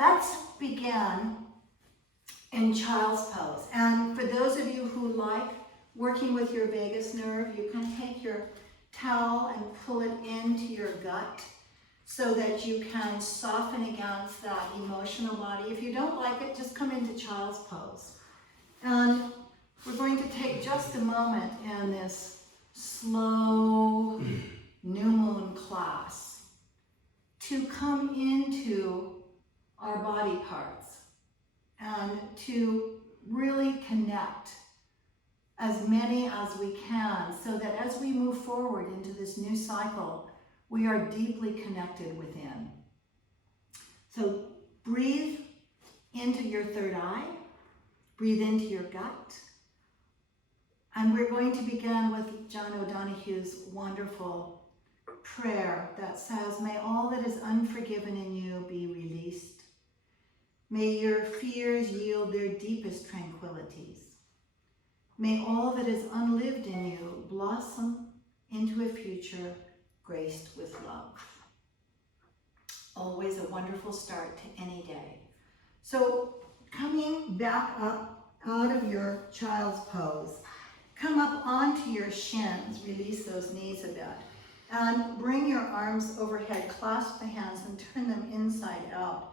let's begin in child's pose. And for those of you who like working with your vagus nerve, you can take your towel and pull it into your gut so that you can soften against that emotional body. If you don't like it, just come into child's pose. And we're going to take just a moment in this slow new moon class to come into our body parts and to really connect as many as we can so that as we move forward into this new cycle, we are deeply connected within. So breathe into your third eye, breathe into your gut, and we're going to begin with John O'Donohue's wonderful prayer that says, may all that is unforgiven in you be released. May your fears yield their deepest tranquilities. May all that is unlived in you blossom into a future graced with love. Always a wonderful start to any day. So coming back up out of your child's pose, come up onto your shins, release those knees a bit, and bring your arms overhead, clasp the hands and turn them inside out.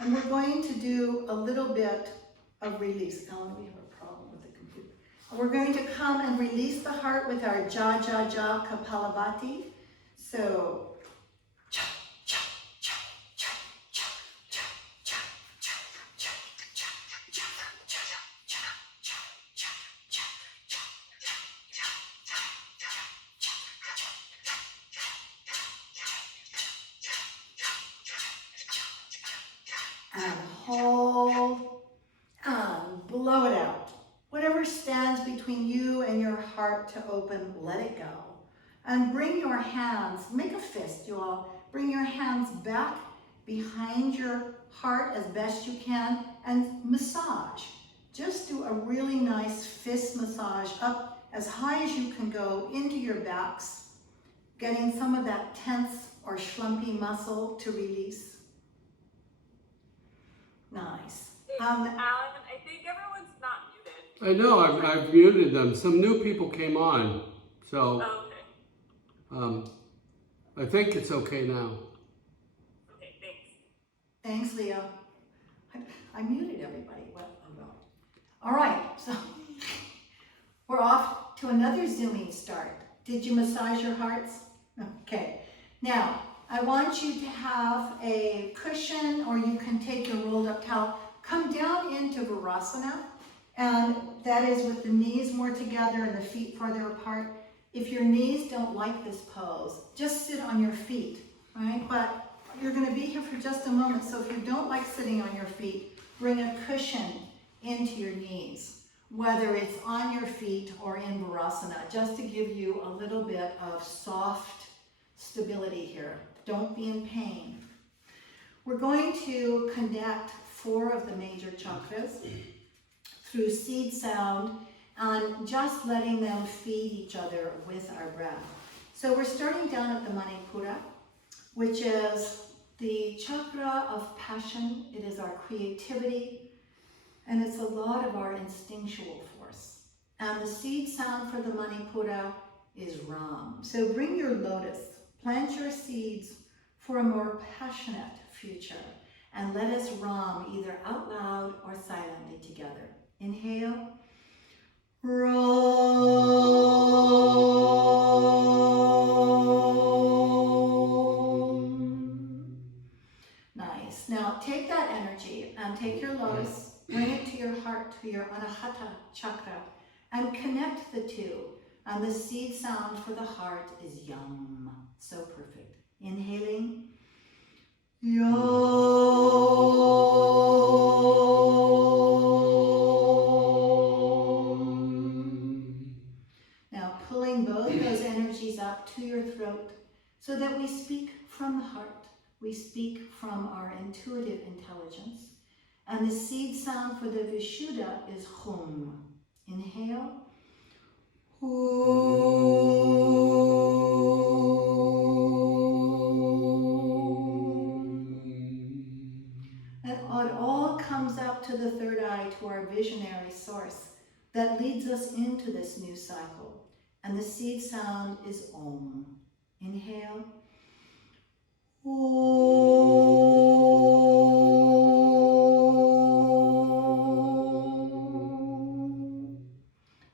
And we're going to do a little bit of release. Ellen, we have a problem with the computer. We're going to come and release the heart with our Ja Ja Ja Kapalabhati. So, cha cha cha cha cha cha cha cha cha cha cha cha cha cha cha and hold and blow it out. Whatever stands between you and your heart to open, let it go. And bring your hands, make a fist, you all. Bring your hands back behind your heart as best you can and massage. Just do a really nice fist massage up as high as you can go into your backs, getting some of that tense or schlumpy muscle to release. Nice. Alan, I think everyone's not muted. I know, I've muted them. Some new people came on, so I think it's okay now. Okay, thanks. Thanks, Leo. I muted everybody. Well, oh no. All right, so we're off to another zooming start. Did you massage your hearts? Okay. Now, I want you to have a cushion, or you can take your rolled up towel. Come down into Virasana, and that is with the knees more together and the feet farther apart. If your knees don't like this pose, just sit on your feet, right? But you're going to be here for just a moment, so if you don't like sitting on your feet, bring a cushion into your knees, whether it's on your feet or in Virasana, just to give you a little bit of soft stability here. Don't be in pain. We're going to connect 4 of the major chakras through seed sound and just letting them feed each other with our breath. So we're starting down at the Manipura, which is the chakra of passion. It is our creativity, and it's a lot of our instinctual force. And the seed sound for the Manipura is Ram. So bring your lotus, plant your seeds for a more passionate future, and let us Ram either out loud or silently together. Inhale. Ram. Nice. Now take that energy and take your lotus, bring it to your heart, to your Anahata chakra, and connect the two. And the seed sound for the heart is Yum. So perfect. Inhaling. Yum. Now pulling both those energies up to your throat so that we speak from the heart. We speak from our intuitive intelligence. And the seed sound for the Vishuddha is Hum. Inhale. And the third eye to our visionary source that leads us into this new cycle. And the seed sound is Om. Inhale. Om.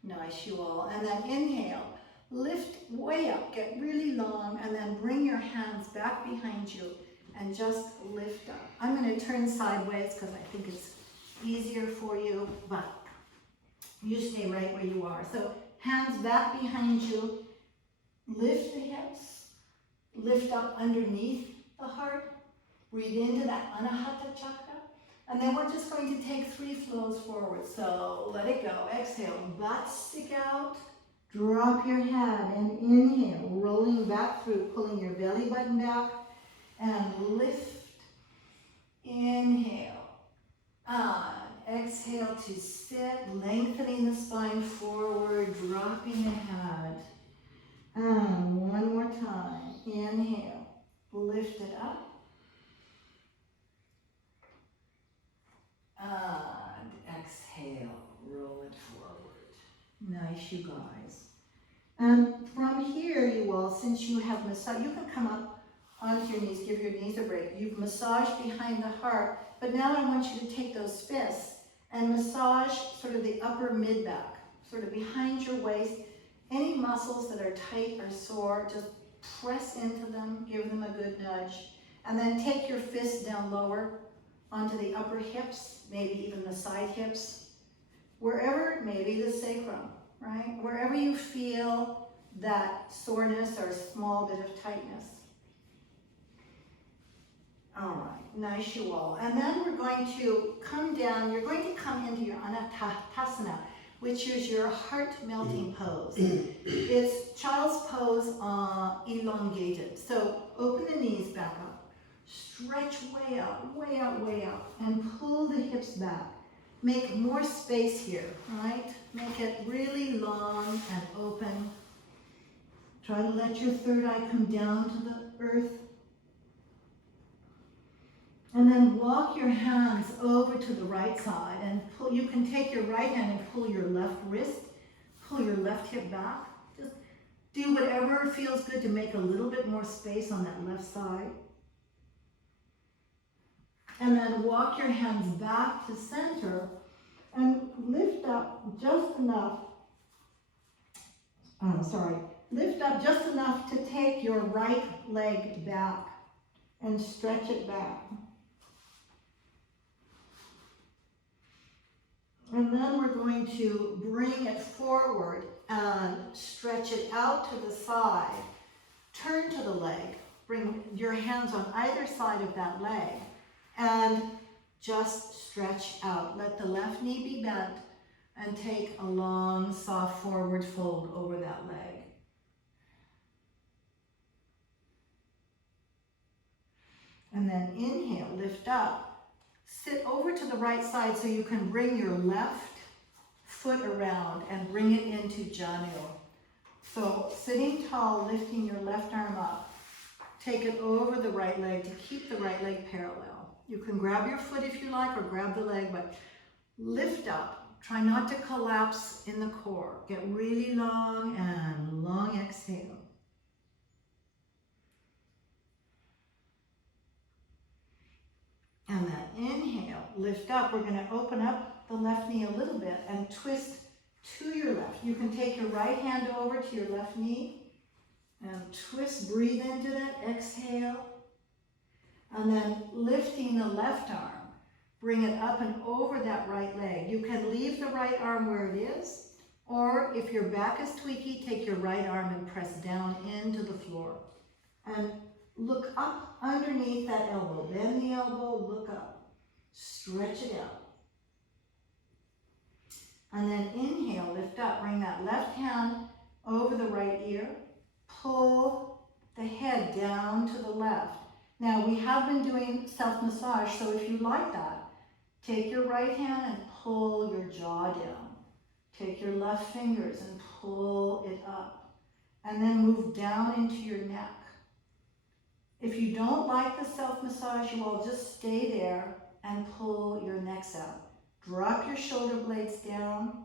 Nice, you all. And then inhale. Lift way up, get really long, and then bring your hands back behind you and just lift up. I'm going to turn sideways because I think it's easier for you, but you stay right where you are. So hands back behind you, lift the hips, lift up underneath the heart, breathe into that Anahata chakra, and then we're just going to take 3 flows forward. So let it go. Exhale, butt stick out. Drop your head and inhale, rolling back through, pulling your belly button back, and lift. Inhale. Exhale to sit, lengthening the spine forward, dropping the head. And one more time. Inhale, lift it up. And exhale, roll it forward. Nice, you guys. And from here, you all, since you have massaged, you can come up onto your knees, give your knees a break. You've massaged behind the heart, but now I want you to take those fists and massage sort of the upper mid-back, sort of behind your waist. Any muscles that are tight or sore, just press into them, give them a good nudge. And then take your fists down lower onto the upper hips, maybe even the side hips, wherever, maybe the sacrum, right? Wherever you feel that soreness or a small bit of tightness. All right, nice, you all. And then we're going to come down, you're going to come into your Anatasana, which is your heart melting pose. It's child's pose elongated. So open the knees back up, stretch way out, way out, way out, and pull the hips back. Make more space here, right? Make it really long and open. Try to let your third eye come down to the earth. And then walk your hands over to the right side and pull. You can take your right hand and pull your left wrist, pull your left hip back. Just do whatever feels good to make a little bit more space on that left side. And then walk your hands back to center and lift up just enough. Lift up just enough to take your right leg back and stretch it back. And then we're going to bring it forward and stretch it out to the side. Turn to the leg. Bring your hands on either side of that leg and just stretch out. Let the left knee be bent and take a long, soft forward fold over that leg. And then inhale, lift up. Sit over to the right side so you can bring your left foot around and bring it into Janu. So sitting tall, lifting your left arm up. Take it over the right leg to keep the right leg parallel. You can grab your foot if you like or grab the leg, but lift up. Try not to collapse in the core. Get really long and long exhale. And then inhale, lift up. We're going to open up the left knee a little bit and twist to your left. You can take your right hand over to your left knee and twist, breathe into that, exhale. And then lifting the left arm, bring it up and over that right leg. You can leave the right arm where it is, or if your back is tweaky, take your right arm and press down into the floor. And look up underneath that elbow. Bend the elbow, look up. Stretch it out. And then inhale, lift up. Bring that left hand over the right ear. Pull the head down to the left. Now, we have been doing self-massage, so if you like that, take your right hand and pull your jaw down. Take your left fingers and pull it up. And then move down into your neck. If you don't like the self-massage, you will just stay there and pull your necks out. Drop your shoulder blades down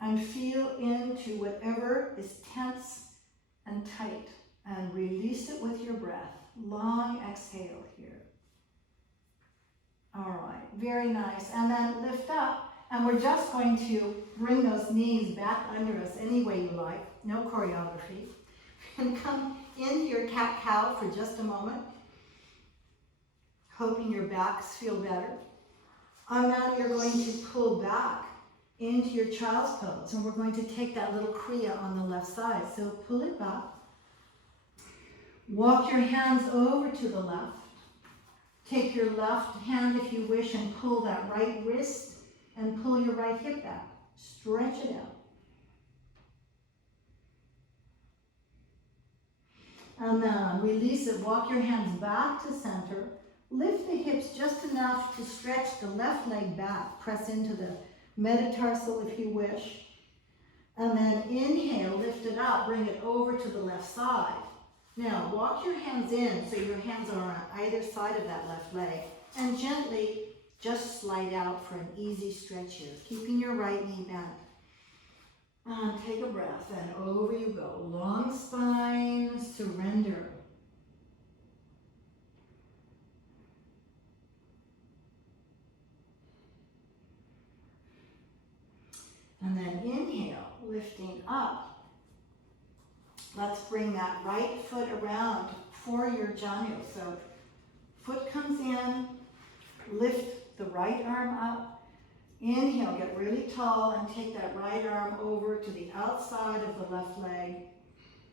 and feel into whatever is tense and tight, and release it with your breath. Long exhale here. All right, very nice. And then lift up, and we're just going to bring those knees back under us any way you like. No choreography. And come into your cat-cow for just a moment, hoping your backs feel better. And now you're going to pull back into your child's pose, and we're going to take that little kriya on the left side. So pull it back. Walk your hands over to the left. Take your left hand, if you wish, and pull that right wrist and pull your right hip back. Stretch it out. And then release it. Walk your hands back to center. Lift the hips just enough to stretch the left leg back. Press into the metatarsal if you wish. And then inhale, lift it up, bring it over to the left side. Now walk your hands in so your hands are on either side of that left leg. And gently just slide out for an easy stretch here, keeping your right knee bent. And take a breath, and over you go. Long spine, surrender. And then inhale, lifting up. Let's bring that right foot around for your janu. So foot comes in, lift the right arm up. Inhale, get really tall and take that right arm over to the outside of the left leg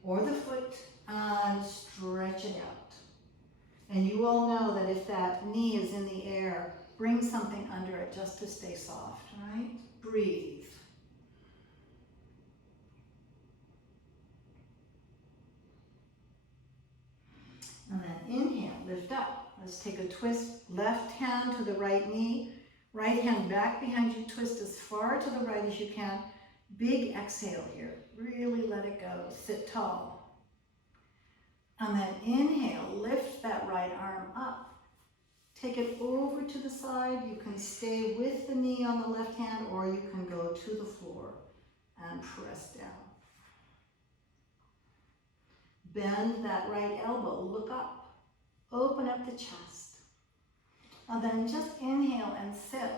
or the foot and stretch it out. And you all know that if that knee is in the air, bring something under it just to stay soft, right? Breathe. And then inhale, lift up. Let's take a twist. Left hand to the right knee. Right hand back behind you. Twist as far to the right as you can. Big exhale here. Really let it go. Sit tall. And then inhale, lift that right arm up. Take it over to the side. You can stay with the knee on the left hand, or you can go to the floor and press down. Bend that right elbow, look up, open up the chest. And then just inhale and sit.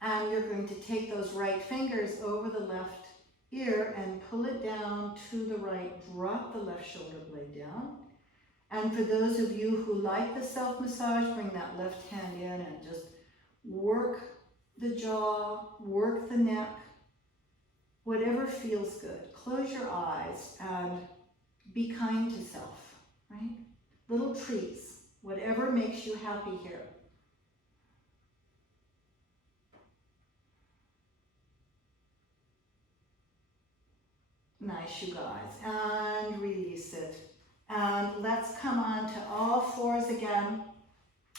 And you're going to take those right fingers over the left ear and pull it down to the right. Drop the left shoulder blade down. And for those of you who like the self-massage, bring that left hand in and just work the jaw, work the neck, whatever feels good. Close your eyes and be kind to self, right? Little treats, whatever makes you happy here. Nice, you guys. And release it. And let's come on to all fours again.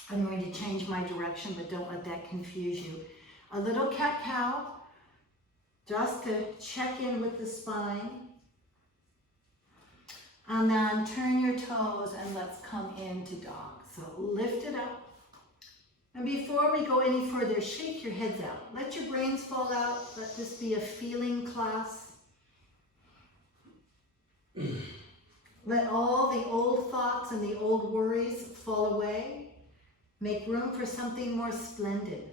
I'm going to change my direction, but don't let that confuse you. A little cat-cow, just to check in with the spine. And then turn your toes and let's come into dog. So lift it up. And before we go any further, shake your heads out. Let your brains fall out. Let this be a feeling class. Let all the old thoughts and the old worries fall away. Make room for something more splendid.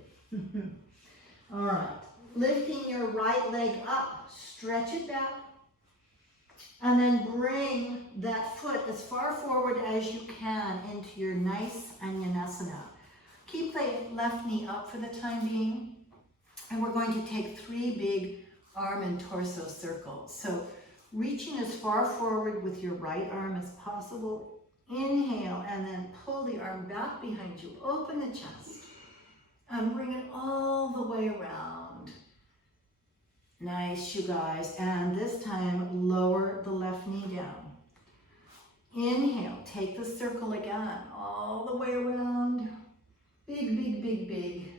All right. Lifting your right leg up. Stretch it back. And then bring that foot as far forward as you can into your nice Anjaneyasana. Keep the left knee up for the time being. And we're going to take 3 big arm and torso circles. So reaching as far forward with your right arm as possible. Inhale and then pull the arm back behind you. Open the chest and bring it all the way around. Nice, you guys. And this time, lower the left knee down. Inhale, take the circle again, all the way around. Big, big, big, big.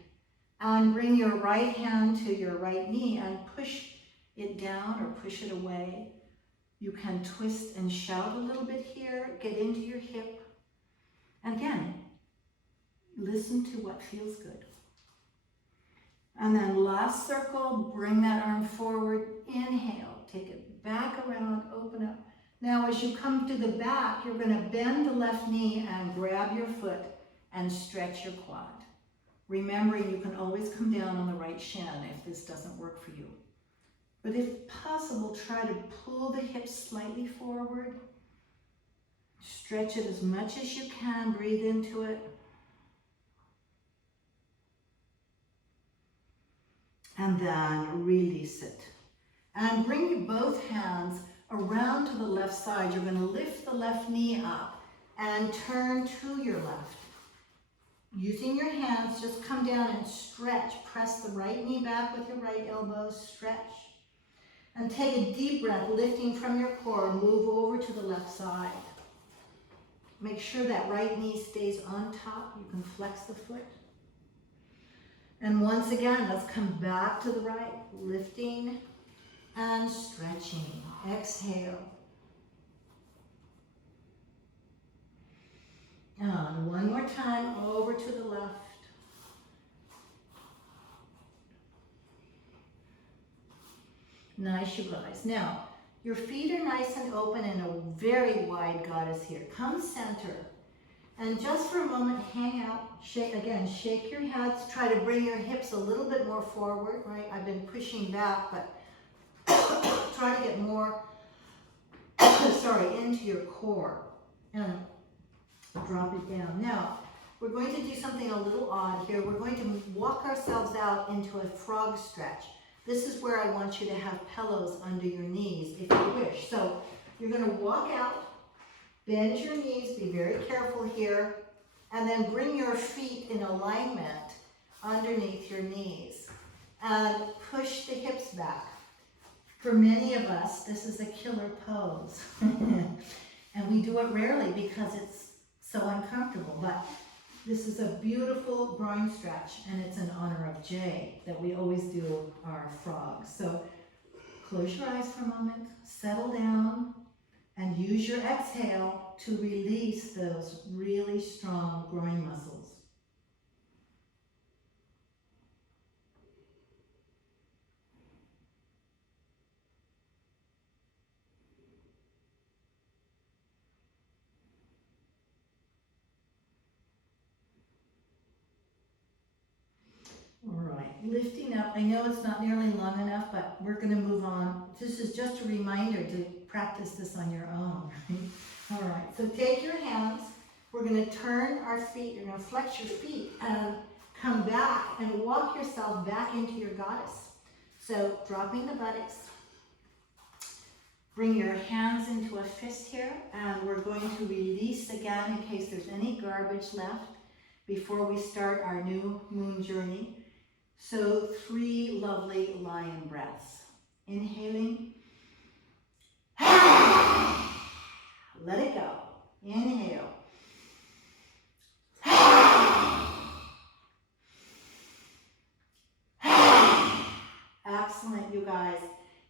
And bring your right hand to your right knee and push it down or push it away. You can twist and shout a little bit here, get into your hip. And again, listen to what feels good. And then last circle, bring that arm forward, inhale, take it back around, open up. Now as you come to the back, you're gonna bend the left knee and grab your foot and stretch your quad. Remembering you can always come down on the right shin if this doesn't work for you. But if possible, try to pull the hips slightly forward. Stretch it as much as you can, breathe into it. And then release it. And bring both hands around to the left side. You're going to lift the left knee up and turn to your left. Using your hands, just come down and stretch. Press the right knee back with your right elbow, stretch. And take a deep breath, lifting from your core, move over to the left side. Make sure that right knee stays on top. You can flex the foot. And once again, let's come back to the right, lifting and stretching. Exhale. And one more time, over to the left. Nice, you guys. Now, your feet are nice and open and a very wide goddess here. Come center. And just for a moment, hang out. Shake, again, shake your heads. Try to bring your hips a little bit more forward, right? I've been pushing back, but try to get more, into your core. And drop it down. Now, we're going to do something a little odd here. We're going to walk ourselves out into a frog stretch. This is where I want you to have pillows under your knees if you wish. So you're going to walk out, bend your knees, be very careful here, and then bring your feet in alignment underneath your knees. And push the hips back. For many of us, this is a killer pose. And we do it rarely because it's so uncomfortable, but this is a beautiful groin stretch, and it's in honor of Jay that we always do our frogs. So close your eyes for a moment, settle down, and use your exhale to release those really strong groin muscles. All right, lifting up. I know it's not nearly long enough, but we're going to move on. This is just a reminder to practice this on your own. All right, so take your hands. We're going to turn our feet. You're going to flex your feet and come back and walk yourself back into your goddess. So dropping the buttocks. Bring your hands into a fist here, and we're going to release again in case there's any garbage left before we start our new moon journey. So 3 lovely lion breaths. Inhaling. Let it go. Inhale. Excellent, you guys.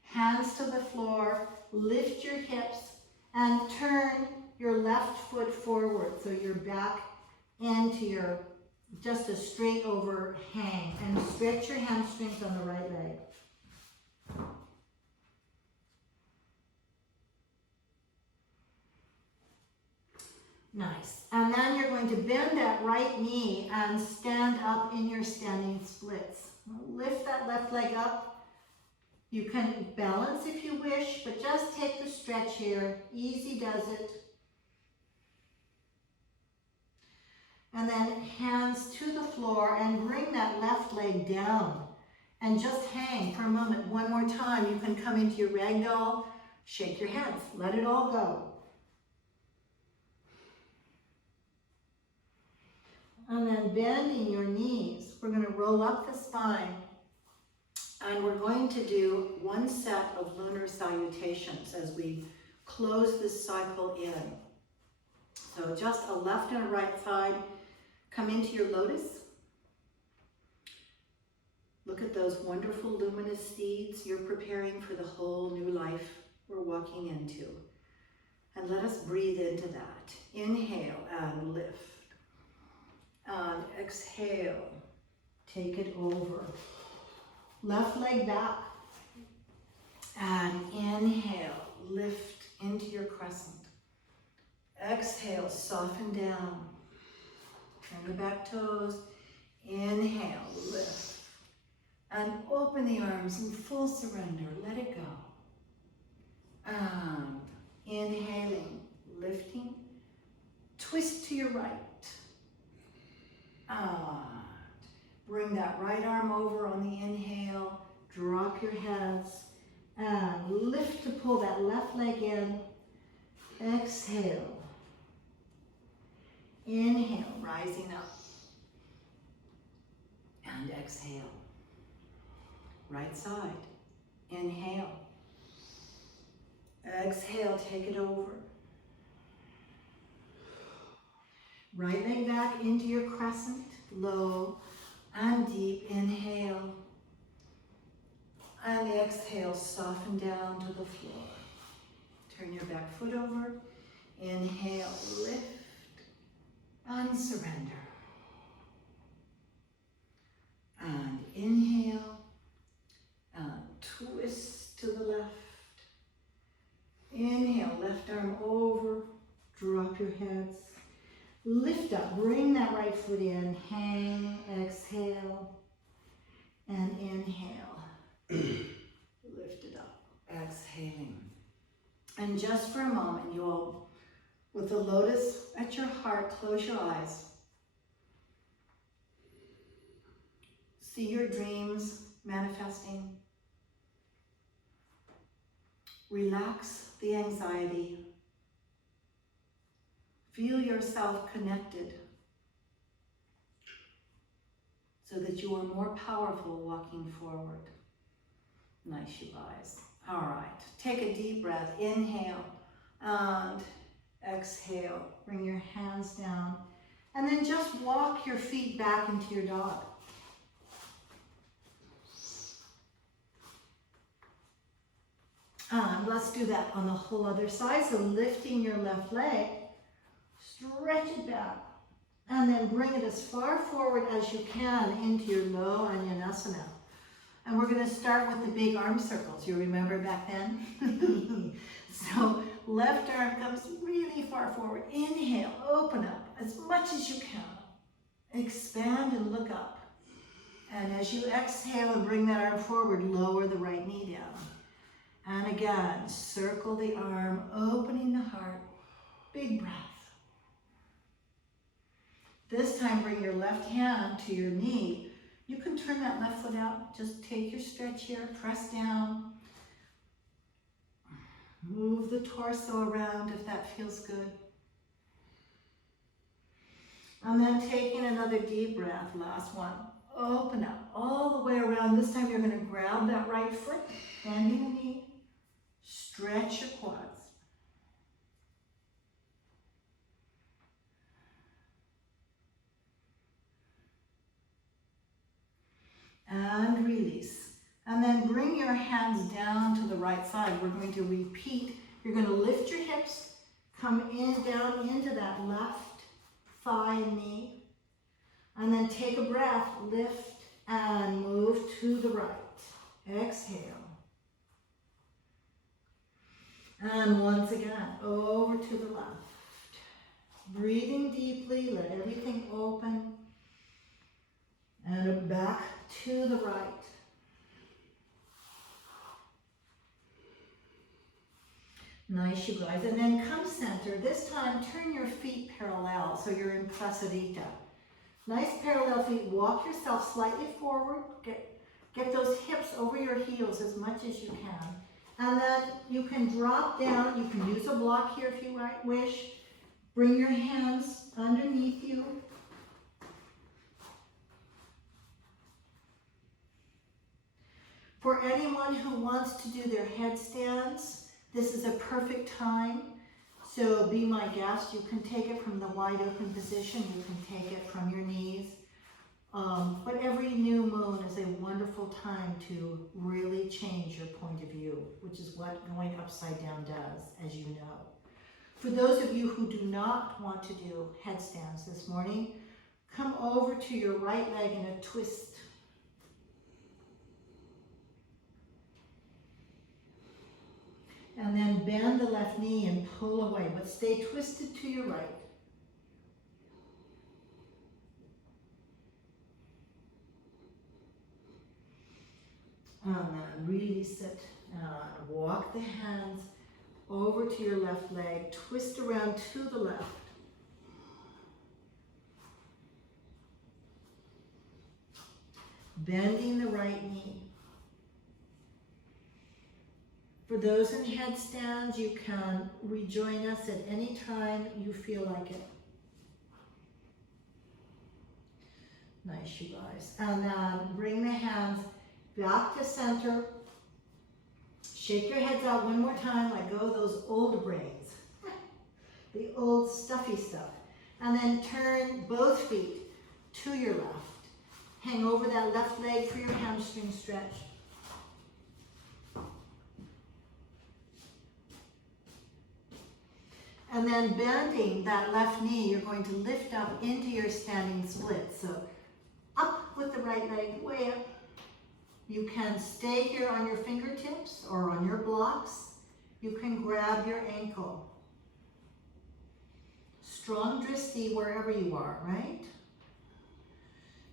Hands to the floor. Lift your hips and turn your left foot forward so you're back into your just a straight over hang, and stretch your hamstrings on the right leg. Nice. And then you're going to bend that right knee and stand up in your standing splits. Lift that left leg up. You can balance if you wish, but just take the stretch here. Easy does it. And then hands to the floor and bring that left leg down and just hang for a moment. One more time. You can come into your ragdoll, shake your hands, let it all go. And then bending your knees, we're going to roll up the spine, and we're going to do 1 set of lunar salutations as we close this cycle in. So just a left and a right side. Come into your lotus. Look at those wonderful luminous seeds. You're preparing for the whole new life we're walking into. And let us breathe into that. Inhale and lift. And exhale. Take it over. Left leg back. And inhale, lift into your crescent. Exhale, soften down. Turn the back toes. Inhale, lift. And open the arms in full surrender. Let it go. And inhaling, lifting. Twist to your right. And bring that right arm over on the inhale. Drop your hands. And lift to pull that left leg in. Exhale. Inhale, rising up. And exhale. Right side. Inhale. Exhale, take it over. Right leg back into your crescent. Low and deep. Inhale. And exhale, soften down to the floor. Turn your back foot over. Inhale, lift. And surrender. And inhale. And twist to the left. Inhale, left arm over. Drop your heads. Lift up, bring that right foot in. Hang, exhale. And inhale. Lift it up, exhaling. And just for a moment, you'll, with the lotus at your heart, close your eyes. See your dreams manifesting. Relax the anxiety. Feel yourself connected so that you are more powerful walking forward. Nice, you guys. All right, take a deep breath. Inhale and exhale. Bring your hands down. And then just walk your feet back into your dog. And let's do that on the whole other side. So lifting your left leg, stretch it back. And then bring it as far forward as you can into your low Vinyasa. And we're going to start with the big arm circles. You remember back then? So left arm comes really far forward. Inhale, open up as much as you can. Expand and look up. And as you exhale and bring that arm forward, lower the right knee down. And again, circle the arm, opening the heart. Big breath. This time, bring your left hand to your knee. You can turn that left foot out. Just take your stretch here, press down. Move the torso around if that feels good. And then taking another deep breath, last one. Open up all the way around. This time you're going to grab that right foot, bending the knee, stretch your quads. And release. And then bring your hands down to the right side. We're going to repeat. You're going to lift your hips, come in, down into that left thigh and knee. And then take a breath, lift and move to the right. Exhale. And once again, over to the left. Breathing deeply, let everything open. And back to the right. Nice, you guys. And then come center. This time, turn your feet parallel, so you're in Prasadita. Nice parallel feet. Walk yourself slightly forward. Get those hips over your heels as much as you can. And then you can drop down. You can use a block here if you wish. Bring your hands underneath you. For anyone who wants to do their headstands, this is a perfect time. So be my guest. You can take it from the wide open position. You can take it from your knees. But every new moon is a wonderful time to really change your point of view, which is what going upside down does, as you know. For those of you who do not want to do headstands this morning, come over to your right leg in a twist. And then bend the left knee and pull away, but stay twisted to your right. And then really sit and walk the hands over to your left leg, twist around to the left. Bending the right knee. For those in headstands, you can rejoin us at any time you feel like it. Nice, you guys. And then bring the hands back to center. Shake your heads out one more time, let go of those old brains, the old stuffy stuff. And then turn both feet to your left. Hang over that left leg for your hamstring stretch. And then bending that left knee, you're going to lift up into your standing split. So up with the right leg, way up. You can stay here on your fingertips or on your blocks. You can grab your ankle. Strong drishti wherever you are, right?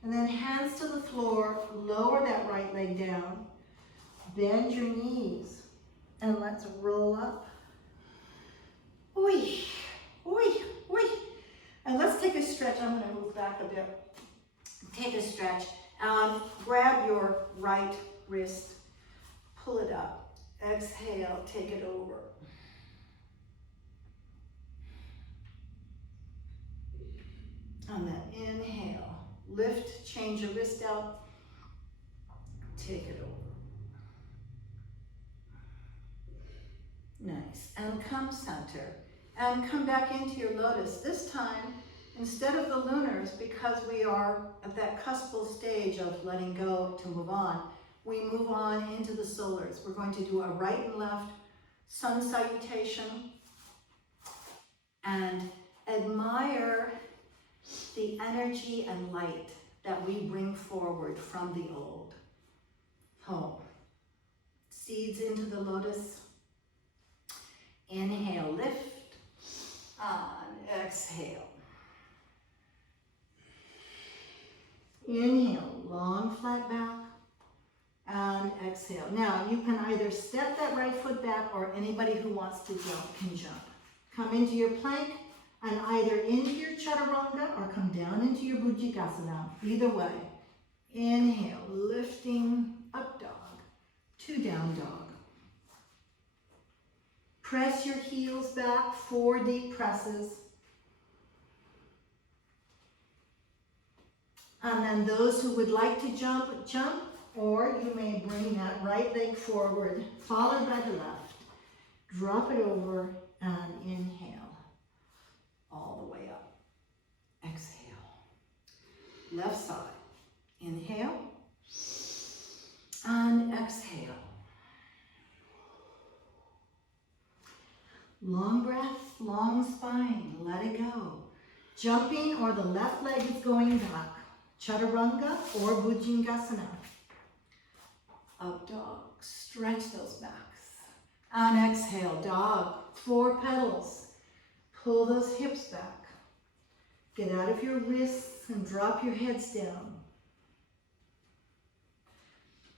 And then hands to the floor, lower that right leg down. Bend your knees and let's roll up. Oi, oi, oi. And let's take a stretch. I'm going to move back a bit. Take a stretch. Grab your right wrist, pull it up. Exhale, take it over. And then inhale, lift, change your wrist out, take it over. Nice, and come center. And come back into your lotus. This time, instead of the lunars, because we are at that cuspal stage of letting go to move on, we move on into the solars. We're going to do a right and left sun salutation and admire the energy and light that we bring forward from the old. Home. Seeds into the lotus. Inhale, lift. And exhale. Inhale, long flat back, and exhale. Now, you can either step that right foot back, or anybody who wants to jump can jump. Come into your plank, and either into your chaturanga, or come down into your bhujangasana. Either way. Inhale, lifting, up dog, to down dog. Press your heels back, 4 deep presses. And then those who would like to jump, jump, or you may bring that right leg forward, followed by the left. Drop it over and inhale. All the way up. Exhale. Left side. Inhale. And exhale. Long breath, long spine, let it go. Jumping or the left leg is going back. Chaturanga or bhujangasana. Up dog, stretch those backs. And exhale, dog, 4 petals. Pull those hips back. Get out of your wrists and drop your heads down.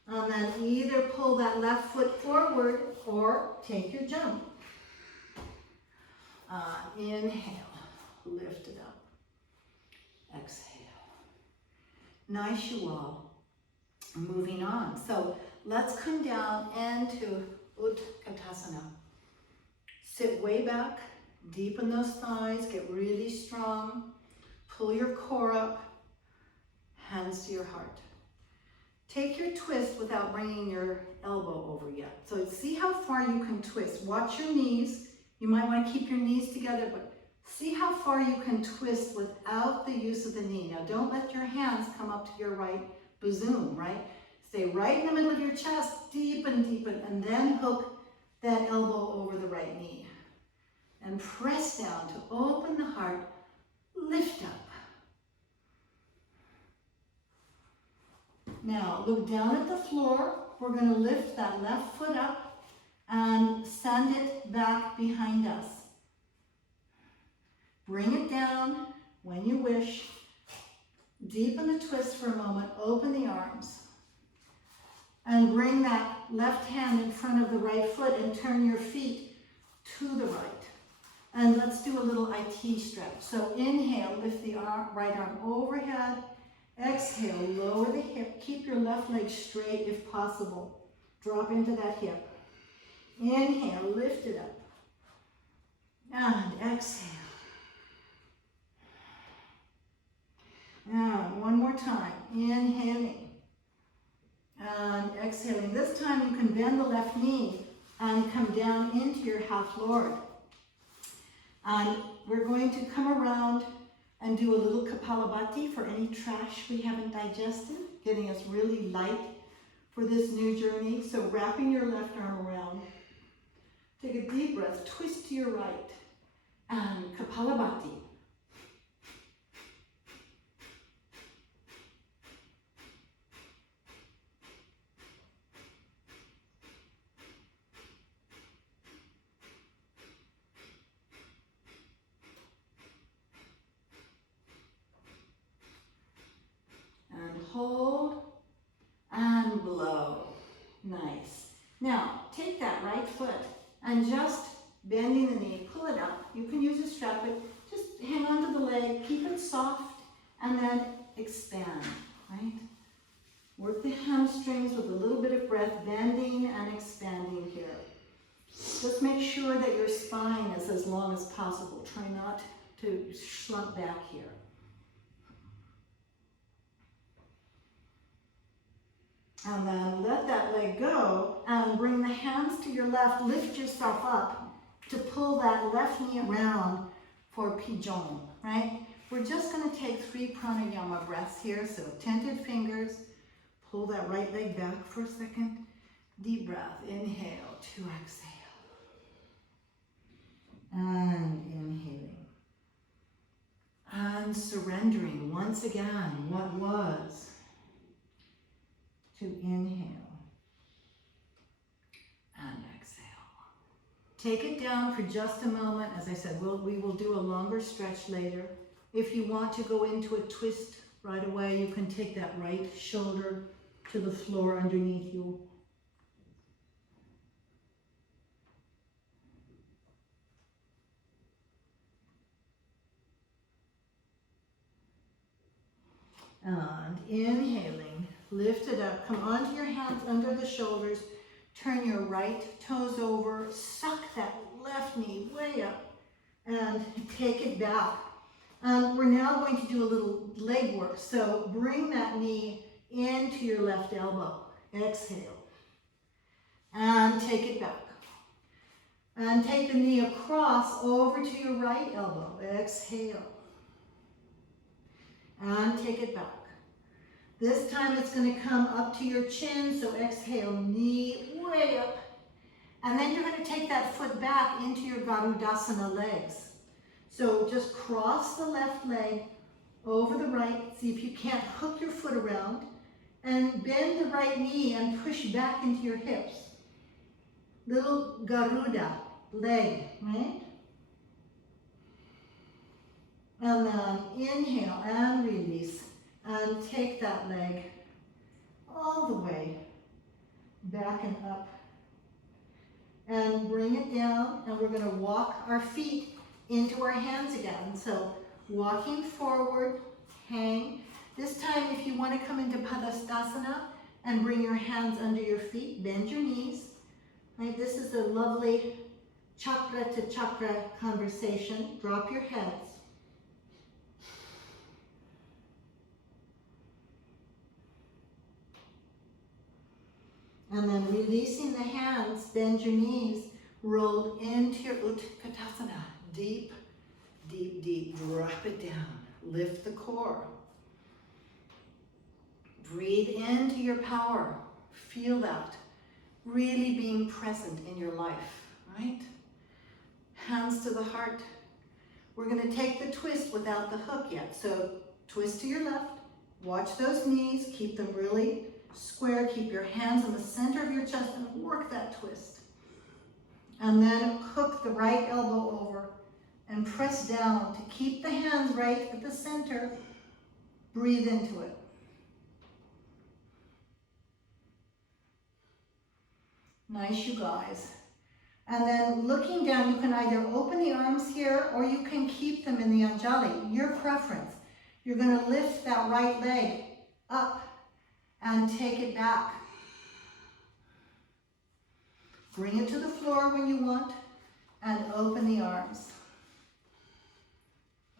And then either pull that left foot forward or take your jump. Inhale, lift it up. Exhale. Nice, you all. Moving on. So let's come down into Utkatasana. Sit way back, deepen those thighs, get really strong. Pull your core up, hands to your heart. Take your twist without bringing your elbow over yet. So see how far you can twist. Watch your knees. You might want to keep your knees together, but see how far you can twist without the use of the knee. Now don't let your hands come up to your right bosom, right? Stay right in the middle of your chest, deepen, deepen, and then hook that elbow over the right knee. And press down to open the heart, lift up. Now look down at the floor. We're going to lift that left foot up and send it back behind us. Bring it down when you wish. Deepen the twist for a moment, open the arms. And bring that left hand in front of the right foot and turn your feet to the right. And let's do a little IT stretch. So inhale, lift the right arm overhead. Exhale, lower the hip. Keep your left leg straight if possible. Drop into that hip. Inhale, lift it up. And exhale. And one more time. Inhaling. And exhaling. This time you can bend the left knee and come down into your half lord. And we're going to come around and do a little Kapalabhati for any trash we haven't digested, getting us really light for this new journey. So wrapping your left arm around. Take a deep breath, twist to your right, and Kapalabhati. And hold and blow. Nice. Now, take that right foot and just bending the knee, pull it up. You can use a strap, but just hang on to the leg, keep it soft, and then expand, right? Work the hamstrings with a little bit of breath, bending and expanding here. Just make sure that your spine is as long as possible. Try not to slump back here. And then let that leg go and bring the hands to your left. Lift yourself up to pull that left knee around for pigeon, right? We're just going to take 3 pranayama breaths here. So tented fingers, pull that right leg back for a second. Deep breath, inhale to exhale. And inhaling. And surrendering once again what was. To inhale and exhale. Take it down for just a moment. As I said, we will do a longer stretch later. If you want to go into a twist right away, you can take that right shoulder to the floor underneath you. And inhaling. Lift it up, come onto your hands under the shoulders, turn your right toes over, suck that left knee way up, and take it back. We're now going to do a little leg work, so bring that knee into your left elbow, exhale, and take it back. And take the knee across over to your right elbow, exhale, and take it back. This time it's going to come up to your chin, so exhale, knee way up. And then you're going to take that foot back into your Garudasana legs. So just cross the left leg over the right. See if you can't hook your foot around. And bend the right knee and push back into your hips. Little Garuda leg, right? And then inhale and release. And take that leg all the way back and up. And bring it down, and we're going to walk our feet into our hands again. So walking forward, hang. This time if you want to come into Padastasana and bring your hands under your feet, bend your knees. Right? This is a lovely chakra to chakra conversation. Drop your heads. And then releasing the hands, bend your knees, roll into your Utkatasana. Deep, deep, deep. Drop it down. Lift the core. Breathe into your power. Feel that. Really being present in your life, right? Hands to the heart. We're going to take the twist without the hook yet. So twist to your left. Watch those knees. Keep them really square. Keep your hands in the center of your chest and work that twist. And then hook the right elbow over and press down to keep the hands right at the center. Breathe into it. Nice, you guys. And then looking down, you can either open the arms here or you can keep them in the Anjali, your preference. You're going to lift that right leg up and take it back. Bring it to the floor when you want and open the arms.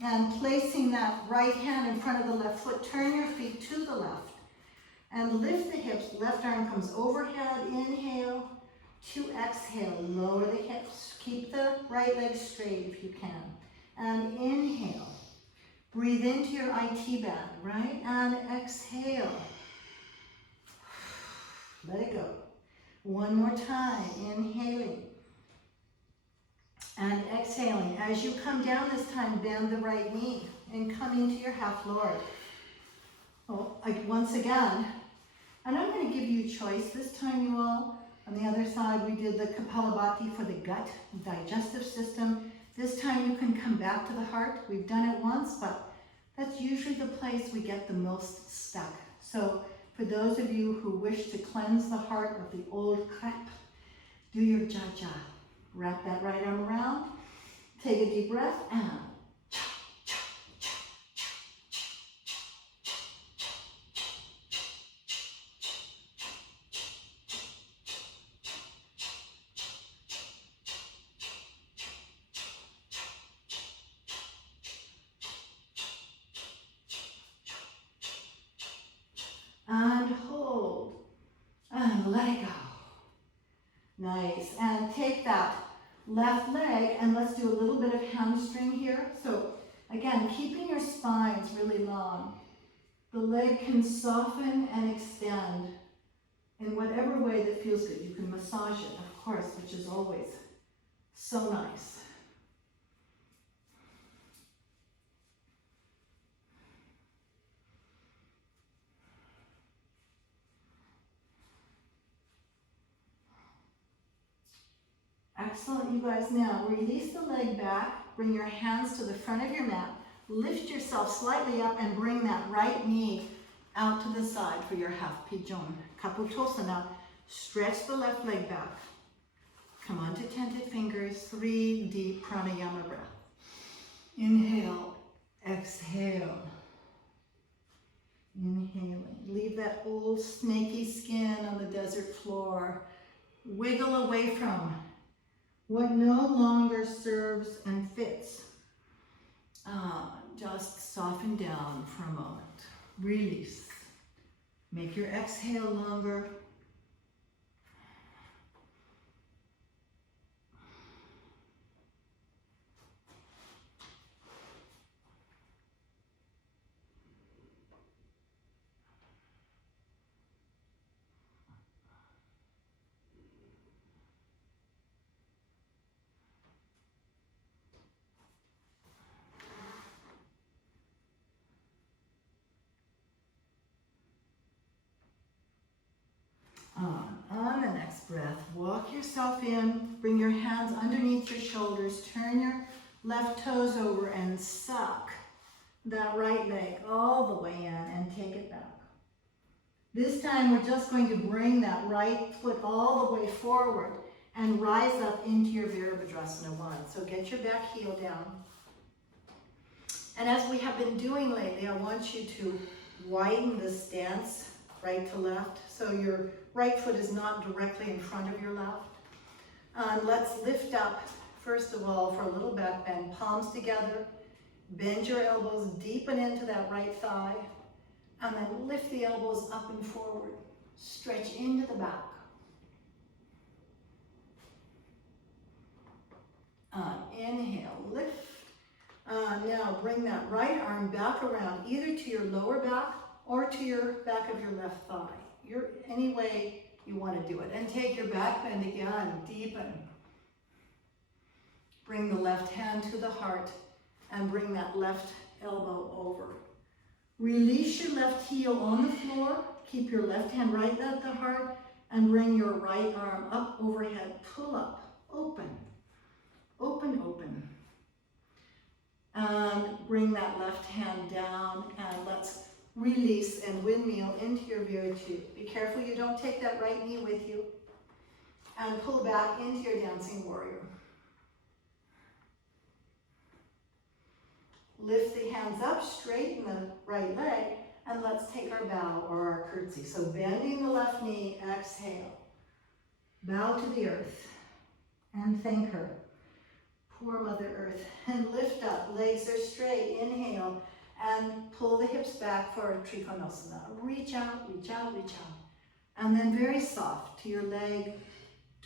And placing that right hand in front of the left foot, turn your feet to the left and lift the hips. Left arm comes overhead, inhale. To exhale, lower the hips. Keep the right leg straight if you can. And inhale. Breathe into your IT band, right? And exhale. Let it go. One more time, inhaling. And exhaling. As you come down this time, bend the right knee and come into your half Lord. Oh, once again, and I'm going to give you a choice this time, you all. On the other side, we did the Kapalabhati for the gut, digestive system. This time you can come back to the heart. We've done it once, but that's usually the place we get the most stuck. So for those of you who wish to cleanse the heart of the old crap, do your jaja. Wrap that right arm around. Take a deep breath and hold, and let it go. Nice, and take that left leg and let's do a little bit of hamstring here. So again, keeping your spines really long. The leg can soften and extend in whatever way that feels good. You can massage it, of course, which is always so nice. Excellent, you guys. Now, release the leg back, bring your hands to the front of your mat, lift yourself slightly up and bring that right knee out to the side for your half pigeon. Kaputosana. Stretch the left leg back. Come on to tented fingers, 3 deep pranayama breath. Inhale, exhale. Inhaling. Leave that old snaky skin on the desert floor. Wiggle away from what no longer serves and fits. Just soften down for a moment. Release. Make your exhale longer. On the next breath, walk yourself in, bring your hands underneath your shoulders, turn your left toes over and suck that right leg all the way in and take it back. This time we're just going to bring that right foot all the way forward and rise up into your Virabhadrasana 1. So get your back heel down. And as we have been doing lately, I want you to widen the stance right to left. So your right foot is not directly in front of your left. Let's lift up, first of all, for a little back bend, palms together. Bend your elbows, deepen into that right thigh. And then lift the elbows up and forward. Stretch into the back. Inhale, lift. Now bring that right arm back around, either to your lower back or to your back of your left thigh. Any way you want to do it. And take your back bend again, deepen. Bring the left hand to the heart and bring that left elbow over. Release your left heel on the floor. Keep your left hand right at the heart and bring your right arm up overhead. Pull up open, open, open. And bring that left hand down and let's release and windmill into your Viratu. Be careful you don't take that right knee with you. And pull back into your dancing warrior. Lift the hands up, straighten the right leg, and let's take our bow or our curtsy. So bending the left knee, exhale. Bow to the earth and thank her. Poor Mother Earth. And lift up, legs are straight, inhale, and pull the hips back for Trikonasana. Reach out, reach out, reach out. And then very soft to your leg,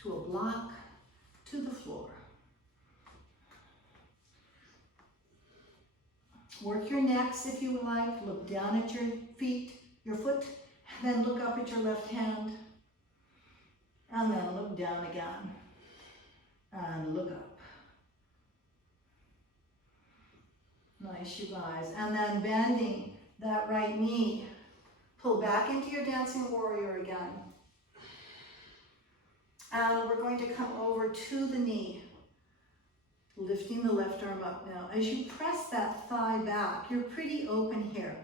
to a block, to the floor. Work your necks if you would like. Look down at your feet, your foot, then look up at your left hand. And then look down again. And look up. Nice, you guys. And then bending that right knee. Pull back into your dancing warrior again. And we're going to come over to the knee. Lifting the left arm up now. As you press that thigh back, you're pretty open here.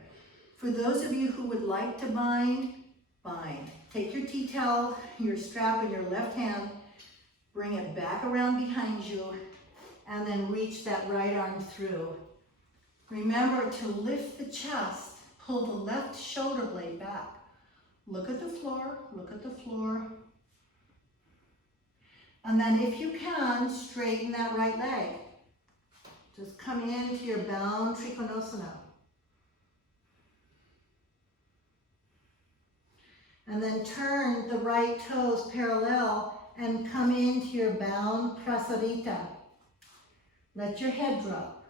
For those of you who would like to bind, bind. Take your tea towel, your strap in your left hand, bring it back around behind you, and then reach that right arm through. Remember to lift the chest, pull the left shoulder blade back. Look at the floor, look at the floor. And then if you can, straighten that right leg. Just come into your bound Trikonasana. And then turn the right toes parallel and come into your bound Prasarita. Let your head drop.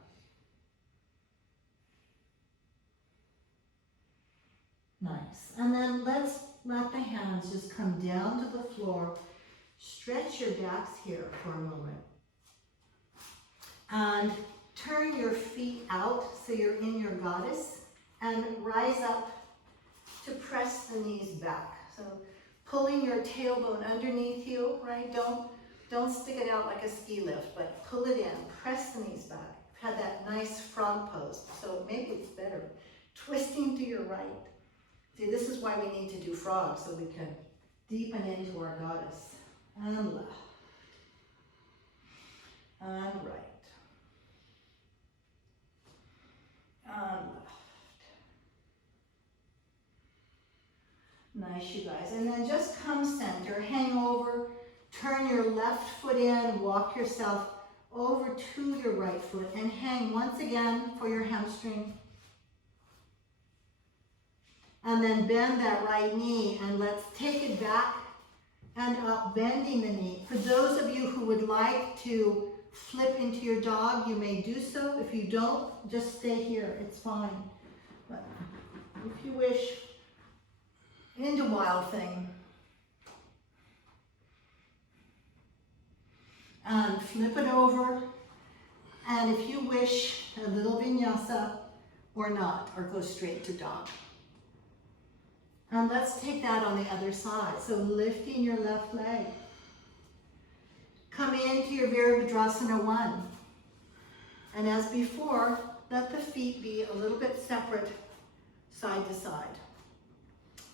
Nice. And then let's let the hands just come down to the floor. Stretch your backs here for a moment. And turn your feet out so you're in your goddess. And rise up to press the knees back. So pulling your tailbone underneath you, right? Don't stick it out like a ski lift, but pull it in. Press the knees back. Had that nice frog pose, so maybe it's better. Twisting to your right. See, this is why we need to do frogs, so we can deepen into our goddess. And left. And right. And left. Nice, you guys. And then just come center, hang over, turn your left foot in, walk yourself over to your right foot, and hang once again for your hamstring. And then bend that right knee, and let's take it back and up, bending the knee. For those of you who would like to flip into your dog, you may do so. If you don't, just stay here, it's fine. But if you wish, into wild thing. And flip it over. And if you wish, a little vinyasa or not, or go straight to dog. And let's take that on the other side. So lifting your left leg. Come into your Virabhadrasana 1. And as before, let the feet be a little bit separate, side to side.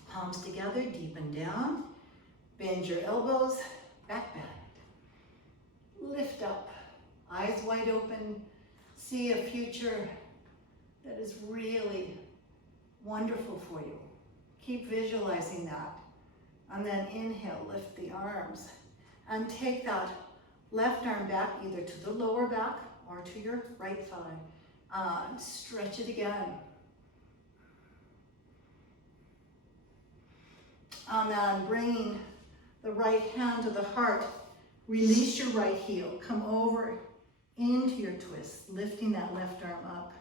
Palms together, deepen down. Bend your elbows, back bend. Lift up, eyes wide open. See a future that is really wonderful for you. Keep visualizing that. And then inhale, lift the arms. And take that left arm back either to the lower back or to your right thigh. Stretch it again. And then bringing the right hand to the heart, release your right heel. Come over into your twist, lifting that left arm up.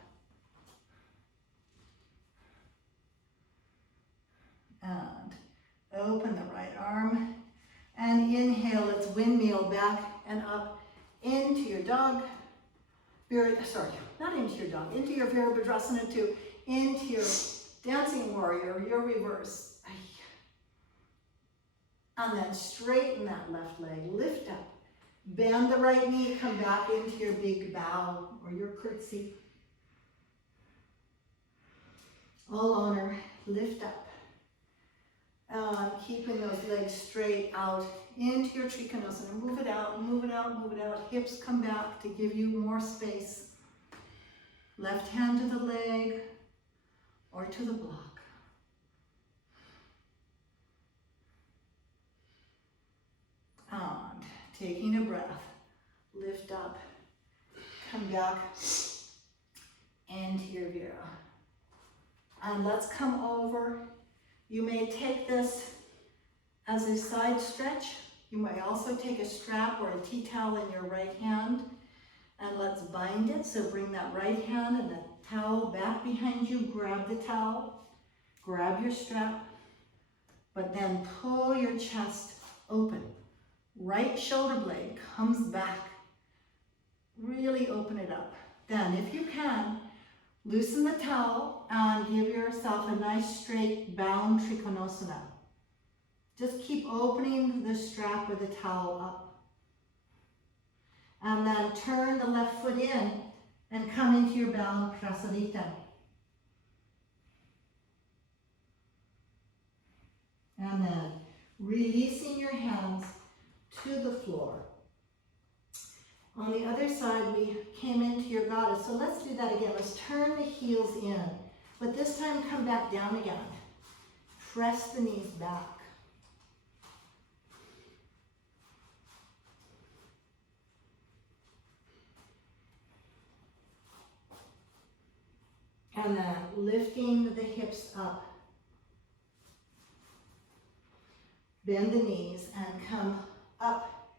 And open the right arm. And inhale, let's windmill back and up into your dog. Not into your dog, into your Virabhadrasana 2, into your dancing warrior, your reverse. And then straighten that left leg, lift up. Bend the right knee, come back into your big bow or your curtsy. All honor, lift up. Keeping those legs straight out into your Trikonasana. Move it out, move it out, move it out. Hips come back to give you more space. Left hand to the leg or to the block. And taking a breath, lift up, come back into your Vira. And let's come over. You may take this as a side stretch. You might also take a strap or a tea towel in your right hand, and let's bind it. So bring that right hand and the towel back behind you, grab the towel, grab your strap, but then pull your chest open. Right shoulder blade comes back. Really open it up. Then, if you can, loosen the towel and give yourself a nice straight bound Trikonasana. Just keep opening the strap or the towel up. And then turn the left foot in and come into your bound Prasarita. And then releasing your hands to the floor. On the other side, we came into your goddess. So let's do that again. Let's turn the heels in, but this time come back down again. Press the knees back. And then lifting the hips up. Bend the knees and come up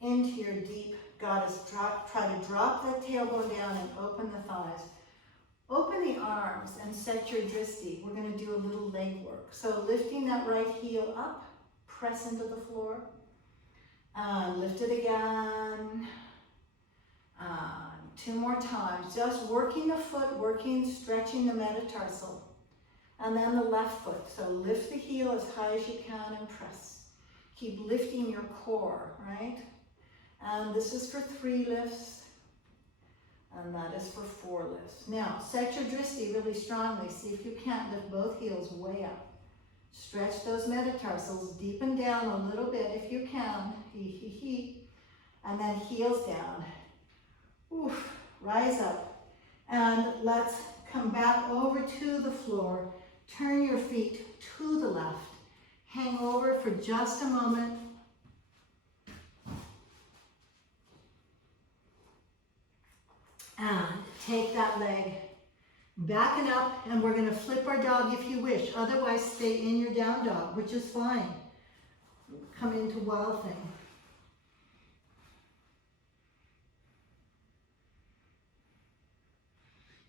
into your deep goddess. Try to drop the tailbone down and open the thighs. Open the arms and set your dristi. We're going to do a little leg work. So lifting that right heel up, press into the floor. Lift it again. 2 more times. Just working the foot, stretching the metatarsal. And then the left foot. So lift the heel as high as you can and press. Keep lifting your core, right? And this is for 3 lifts. And that is for 4 lifts. Now, set your dristi really strongly. See if you can't lift both heels way up. Stretch those metatarsals. Deepen down a little bit if you can. And then heels down. Oof. Rise up. And let's come back over to the floor. Turn your feet to the left. Hang over for just a moment. And take that leg, back it up, and we're going to flip our dog if you wish. Otherwise, stay in your down dog, which is fine. Come into wild thing.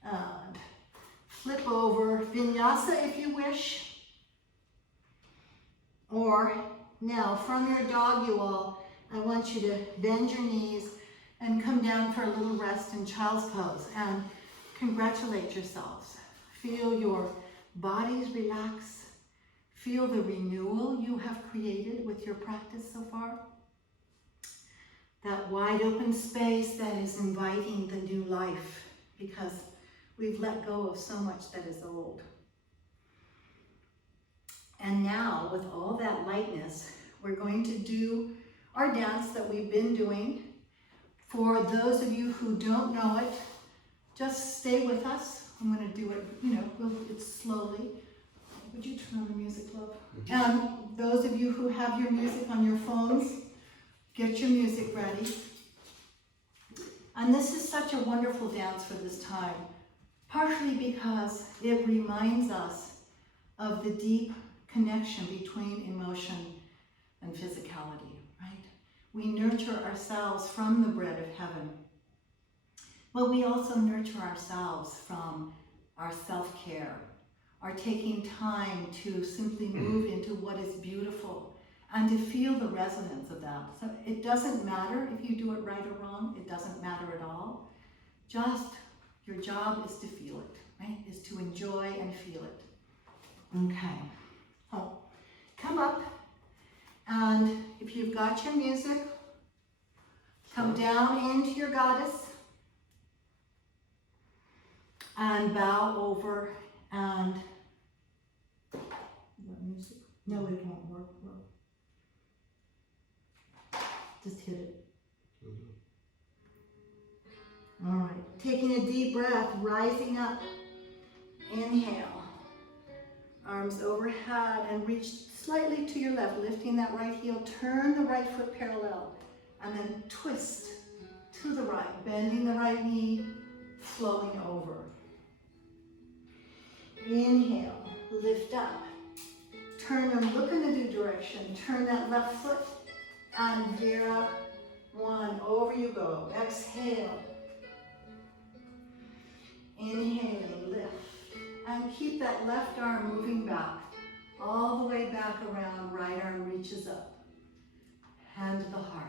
And flip over, Vinyasa if you wish. Or now, from your dog, you all, I want you to bend your knees and come down for a little rest in child's pose and congratulate yourselves. Feel your bodies relax. Feel the renewal you have created with your practice so far. That wide open space that is inviting the new life because we've let go of so much that is old. And now, with all that lightness, we're going to do our dance that we've been doing. For those of you who don't know it, just stay with us. I'm going to do it, it's slowly. Would you turn on the music, love? And those of you who have your music on your phones, get your music ready. And this is such a wonderful dance for this time, partially because it reminds us of the deep connection between emotion and physicality, right? We nurture ourselves from the bread of heaven, but we also nurture ourselves from our self-care, our taking time to simply move into what is beautiful and to feel the resonance of that. So it doesn't matter if you do it right or wrong, it doesn't matter at all. Just your job is to feel it, right? Is to enjoy and feel it. Okay. Oh, come up, and if you've got your music, Come down into your goddess. And bow over and, no, it won't work. Just hit it. All right, taking a deep breath, rising up. Inhale. Arms overhead and reach slightly to your left, lifting that right heel. Turn the right foot parallel and then twist to the right, bending the right knee, flowing over. Inhale, lift up. Turn and look in the new direction. Turn that left foot and veer up. 1, over you go. Exhale. Inhaling, lift. And keep that left arm moving back, all the way back around. Right arm reaches up. Hand to the heart.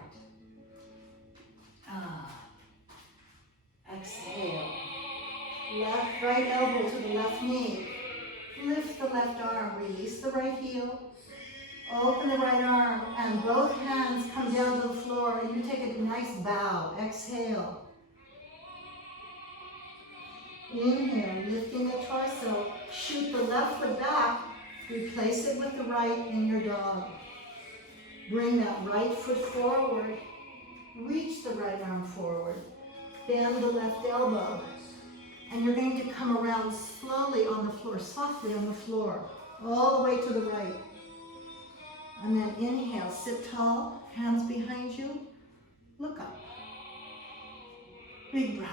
Exhale. Left, right elbow to the left knee. Lift the left arm, release the right heel. Open the right arm and both hands come down to the floor and you take a nice bow. Exhale. Inhale, lifting the torso. Shoot the left foot back. Replace it with the right in your dog. Bring that right foot forward. Reach the right arm forward. Bend the left elbow. And you're going to come around slowly on the floor, softly on the floor, all the way to the right. And then inhale, sit tall, hands behind you, look up. Big breath.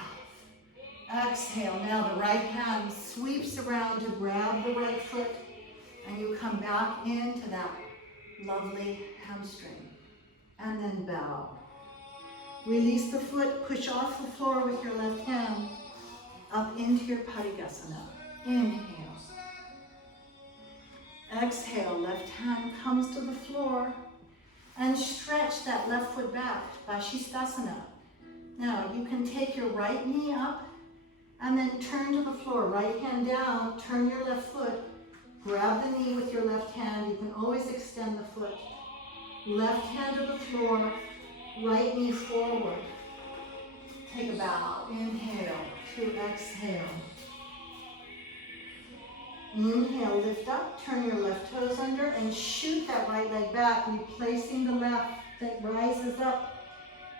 Exhale, now the right hand sweeps around to grab the right foot, and you come back into that lovely hamstring. And then bow. Release the foot, push off the floor with your left hand, up into your Padikasana. Inhale. Exhale, left hand comes to the floor and stretch that left foot back, Vashisthasana. Now you can take your right knee up and then turn to the floor, right hand down, turn your left foot, grab the knee with your left hand. You can always extend the foot. Left hand to the floor, right knee forward. Take a bow, inhale, to exhale. Inhale, lift up, turn your left toes under and shoot that right leg back, replacing the left that rises up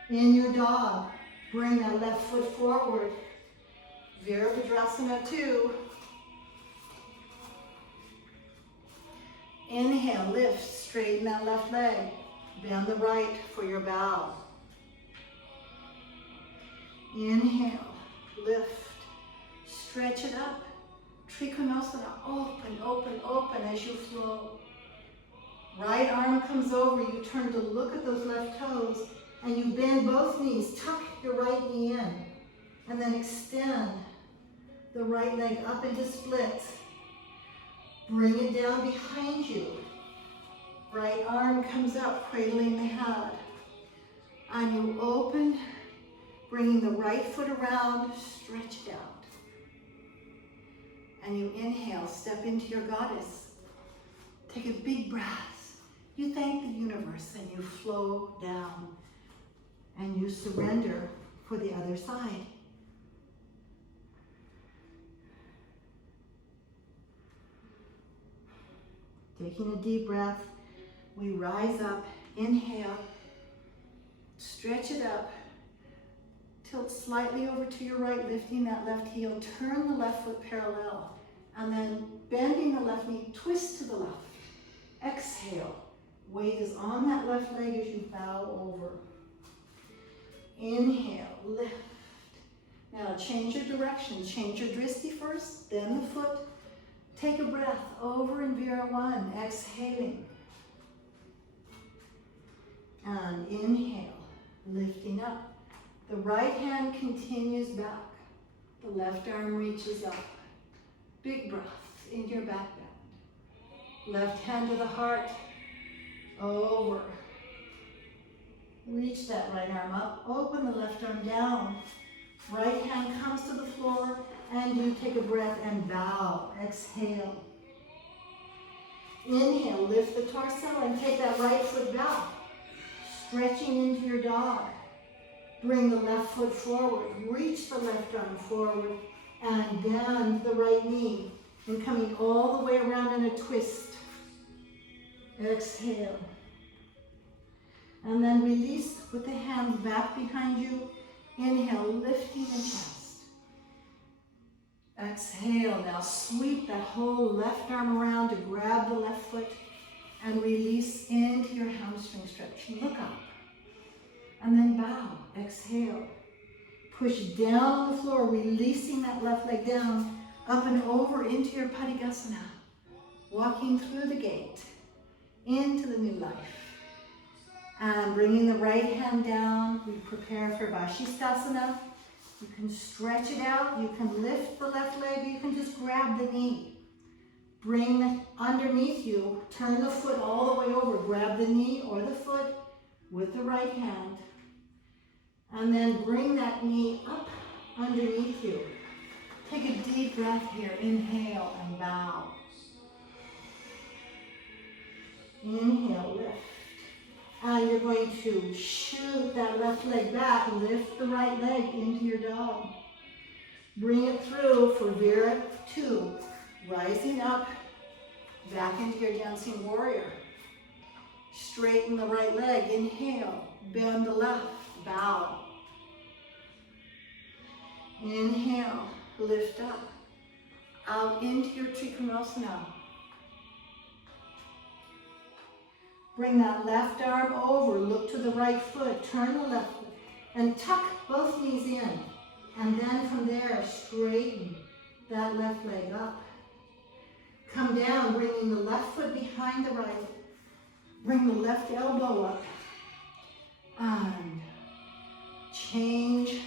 in your dog. Bring that left foot forward. Virabhadrasana 2. Inhale, lift, straighten that left leg. Bend the right for your bow. Inhale, lift, stretch it up. Trikonasana, open, open, open as you flow. Right arm comes over, you turn to look at those left toes, and you bend both knees, tuck your right knee in, and then extend the right leg up into splits. Bring it down behind you. Right arm comes up, cradling the head. And you open, bringing the right foot around, stretch it out. And you inhale, step into your goddess. Take a big breath. You thank the universe and you flow down. And you surrender for the other side. Taking a deep breath, we rise up, inhale, stretch it up, tilt slightly over to your right, lifting that left heel, turn the left foot parallel, and then bending the left knee, twist to the left. Exhale, weight is on that left leg as you bow over. Inhale, lift. Now change your direction, change your drishti first, bend the foot, take a breath over in Vira 1, exhaling. And inhale, lifting up. The right hand continues back. The left arm reaches up. Big breaths into your back bend. Left hand to the heart, over. Reach that right arm up, open the left arm down. Right hand comes to the floor, and you take a breath and bow. Exhale. Inhale, lift the torso and take that right foot back, stretching into your dog. Bring the left foot forward. Reach the left arm forward and bend the right knee. And coming all the way around in a twist. Exhale. And then release with the hands back behind you. Inhale, lifting the chest. Exhale. Now sweep that whole left arm around to grab the left foot and release into your hamstring stretch. Look up. And then bow. Exhale. Push down on the floor, releasing that left leg down, up and over into your Padikasana. Walking through the gate into the new life. And bringing the right hand down, we prepare for Vashisthasana. You can stretch it out, you can lift the left leg, you can just grab the knee. Bring underneath you, turn the foot all the way over, grab the knee or the foot with the right hand. And then bring that knee up underneath you. Take a deep breath here, inhale and bow. Inhale, lift. And you're going to shoot that left leg back, lift the right leg into your dog. Bring it through for Vira 2. Rising up, back into your dancing warrior. Straighten the right leg, inhale, bend the left, bow. Inhale, lift up, out into your Trikonasana. Bring that left arm over, look to the right foot, turn the left foot, and tuck both knees in. And then from there, straighten that left leg up. Come down, bringing the left foot behind the right. Bring the left elbow up. And change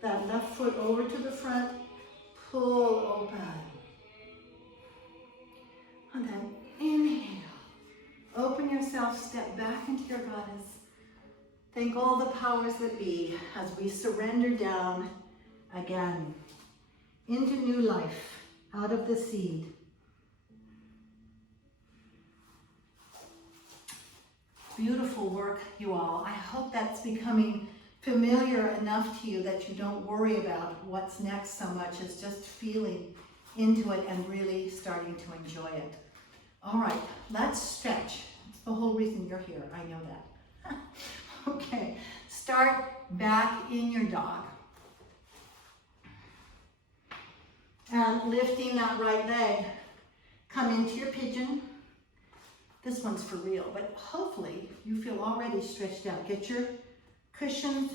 that left foot over to the front. Pull open. And then inhale. Open yourself, step back into your goddess. Thank all the powers that be as we surrender down again into new life out of the seed. Beautiful work, you all. I hope that's becoming familiar enough to you that you don't worry about what's next so much as just feeling into it and really starting to enjoy it. All right, let's stretch. That's the whole reason you're here, I know that. Okay, start back in your dog. And lifting that right leg, come into your pigeon. This one's for real, but hopefully you feel already stretched out. Get your cushions,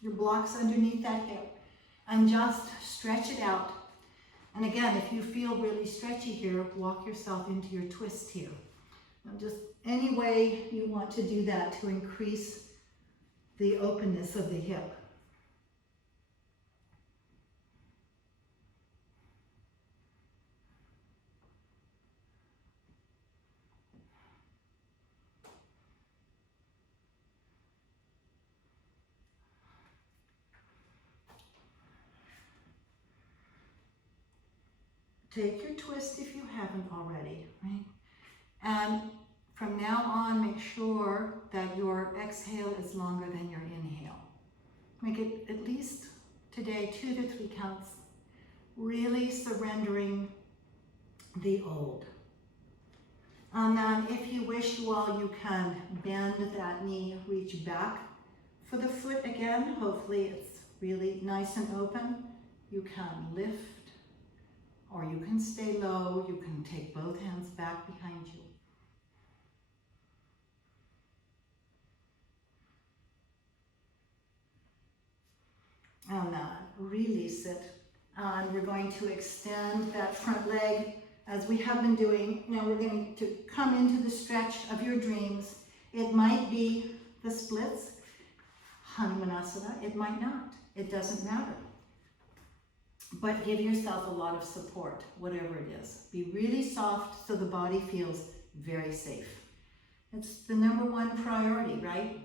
your blocks underneath that hip, and just stretch it out. And again, if you feel really stretchy here, walk yourself into your twist here. Now just any way you want to do that to increase the openness of the hip. Take your twist if you haven't already, right? And from now on, make sure that your exhale is longer than your inhale. Make it at least today 2 to 3 counts. Really surrendering the old. And then if you wish, well, you can bend that knee, reach back for the foot again. Hopefully it's really nice and open. You can lift. Or you can stay low, you can take both hands back behind you. And release it. And we're going to extend that front leg as we have been doing. Now we're going to come into the stretch of your dreams. It might be the splits, Hanumanasana, it might not. It doesn't matter. But give yourself a lot of support, whatever it is. Be really soft so the body feels very safe. It's the #1 priority, right?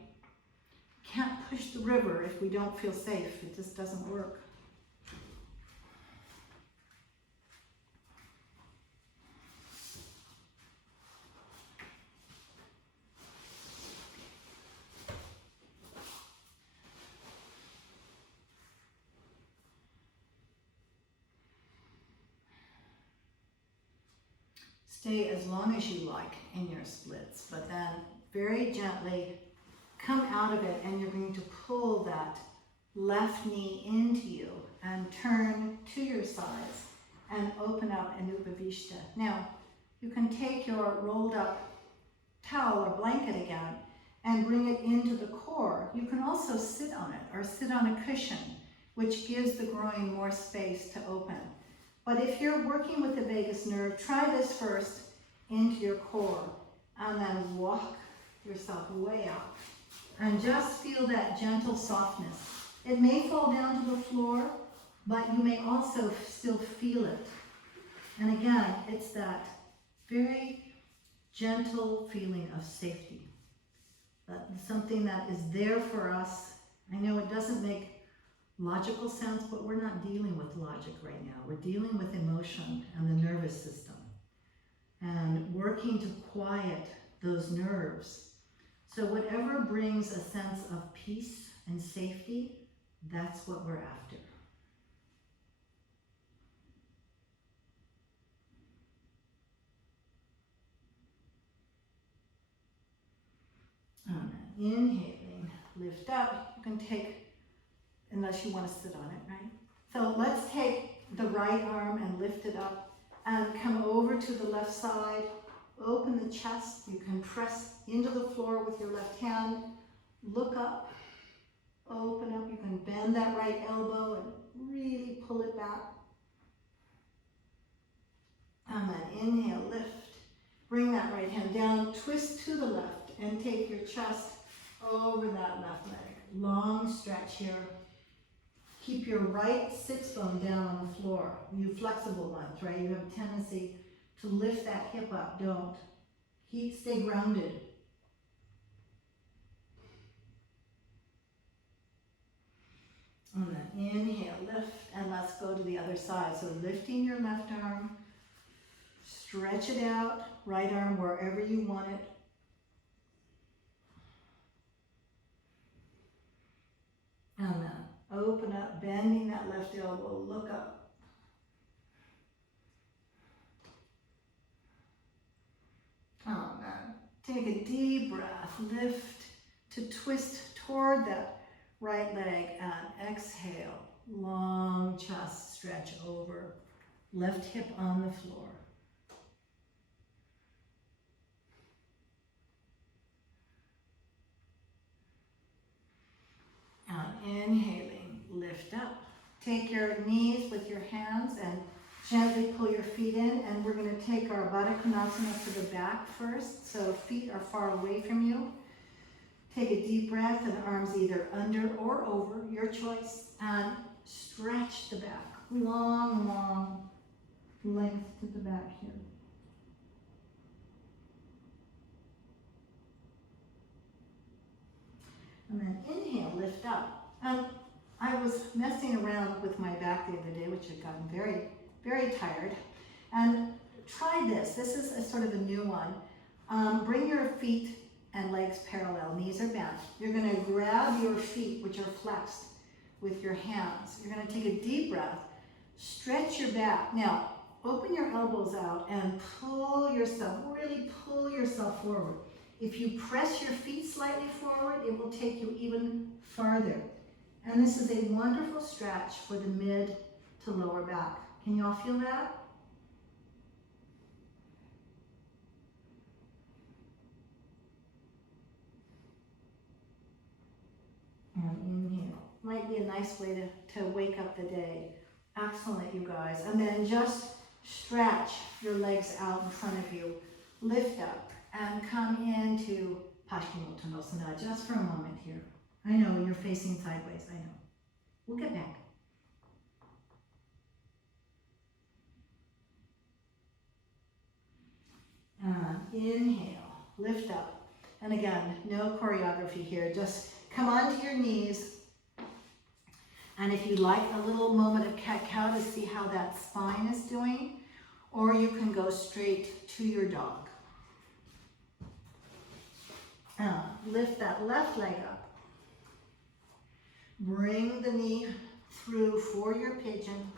Can't push the river if we don't feel safe. It just doesn't work. stay as long as you like in your splits, but then very gently come out of it, and you're going to pull that left knee into you and turn to your sides and open up in Upavishta. Now, you can take your rolled up towel or blanket again and bring it into the core. You can also sit on it or sit on a cushion, which gives the groin more space to open. But if you're working with the vagus nerve, try this first into your core and then walk yourself way out. And just feel that gentle softness. It may fall down to the floor, but you may also still feel it. And again, it's that very gentle feeling of safety. Something that is there for us. I know it doesn't make logical sense, but we're not dealing with logic right now. We're dealing with emotion and the nervous system. And working to quiet those nerves. So whatever brings a sense of peace and safety, that's what we're after. Inhaling, lift up. You can take, unless you want to sit on it, right? So let's take the right arm and lift it up and come over to the left side. Open the chest. You can press into the floor with your left hand. Look up, open up. You can bend that right elbow and really pull it back. And then inhale, lift. Bring that right hand down, twist to the left, and take your chest over that left leg. Long stretch here. Keep your right sits bone down on the floor. You flexible ones, right? You have a tendency to lift that hip up. Don't. Stay grounded. And then inhale, lift, and let's go to the other side. So lifting your left arm, stretch it out, right arm wherever you want it. And then open up, bending that left elbow, look up. Oh man. Take a deep breath, lift to twist toward that right leg and exhale. Long chest stretch over, left hip on the floor. And inhaling, lift up. Take your knees with your hands and gently pull your feet in, and we're going to take our Baddha Konasana to the back first, so feet are far away from you. Take a deep breath and arms either under or over, your choice, and stretch the back. Long, long length to the back here. And then inhale, lift up. I was messing around with my back the other day, which had gotten very, very tired. And try this. This is a sort of a new one. Bring your feet and legs parallel. Knees are bent. You're going to grab your feet, which are flexed, with your hands. You're going to take a deep breath. Stretch your back. Now, open your elbows out and pull yourself, really pull yourself forward. If you press your feet slightly forward, it will take you even farther. And this is a wonderful stretch for the mid to lower back. Can you all feel that? And inhale. Might be a nice way to wake up the day. Excellent, you guys. And then just stretch your legs out in front of you. Lift up and come into Paschimottanasana just for a moment here. I know you're facing sideways, I know. We'll get back. Inhale, lift up. And again, no choreography here. Just come onto your knees. And if you like a little moment of cat-cow to see how that spine is doing, or you can go straight to your dog. Lift that left leg up. Bring the knee through for your pigeon.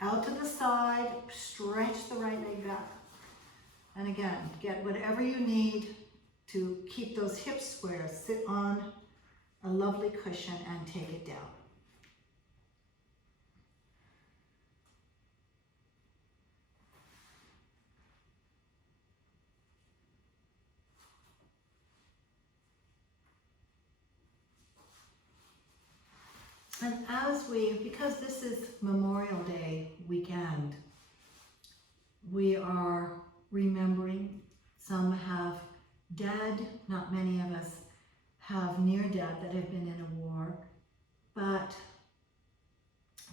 Out to the side, stretch the right leg back. And again, get whatever you need to keep those hips square. Sit on a lovely cushion and take it down. And because this is Memorial Day weekend, we are remembering. Some have dead, not many of us have near dead that have been in a war, but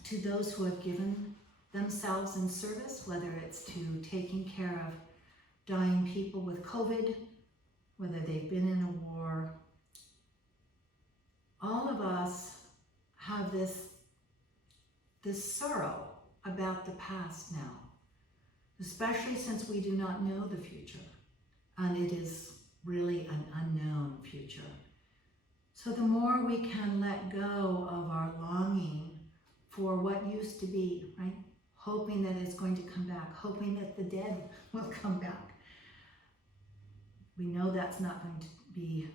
to those who have given themselves in service, whether it's to taking care of dying people with COVID, whether they've been in a war, all of us have this sorrow about the past now, especially since we do not know the future, and it is really an unknown future. So the more we can let go of our longing for what used to be, right? Hoping that it's going to come back, hoping that the dead will come back. We know that's not going to be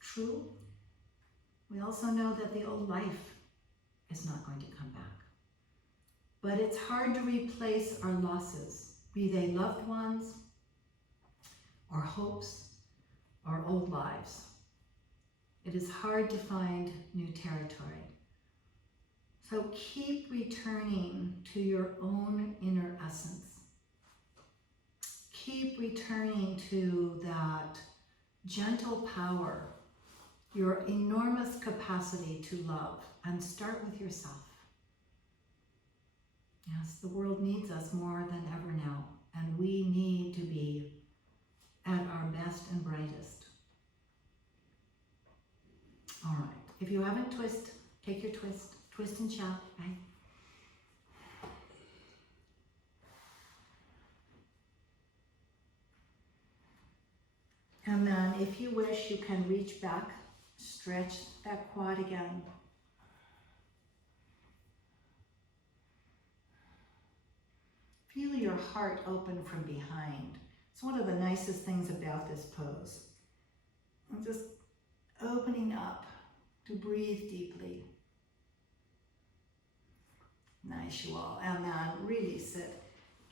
true. We also know that the old life is not going to come back. But it's hard to replace our losses, be they loved ones, or hopes, or old lives. It is hard to find new territory. So keep returning to your own inner essence. Keep returning to that gentle power, your enormous capacity to love, and start with yourself. Yes, the world needs us more than ever now, and we need to be at our best and brightest. All right, if you haven't take your twist and shout, right? And then if you wish, you can reach back, stretch that quad again. Feel your heart open from behind. It's one of the nicest things about this pose. I'm just opening up to breathe deeply. Nice, you all. And then release it.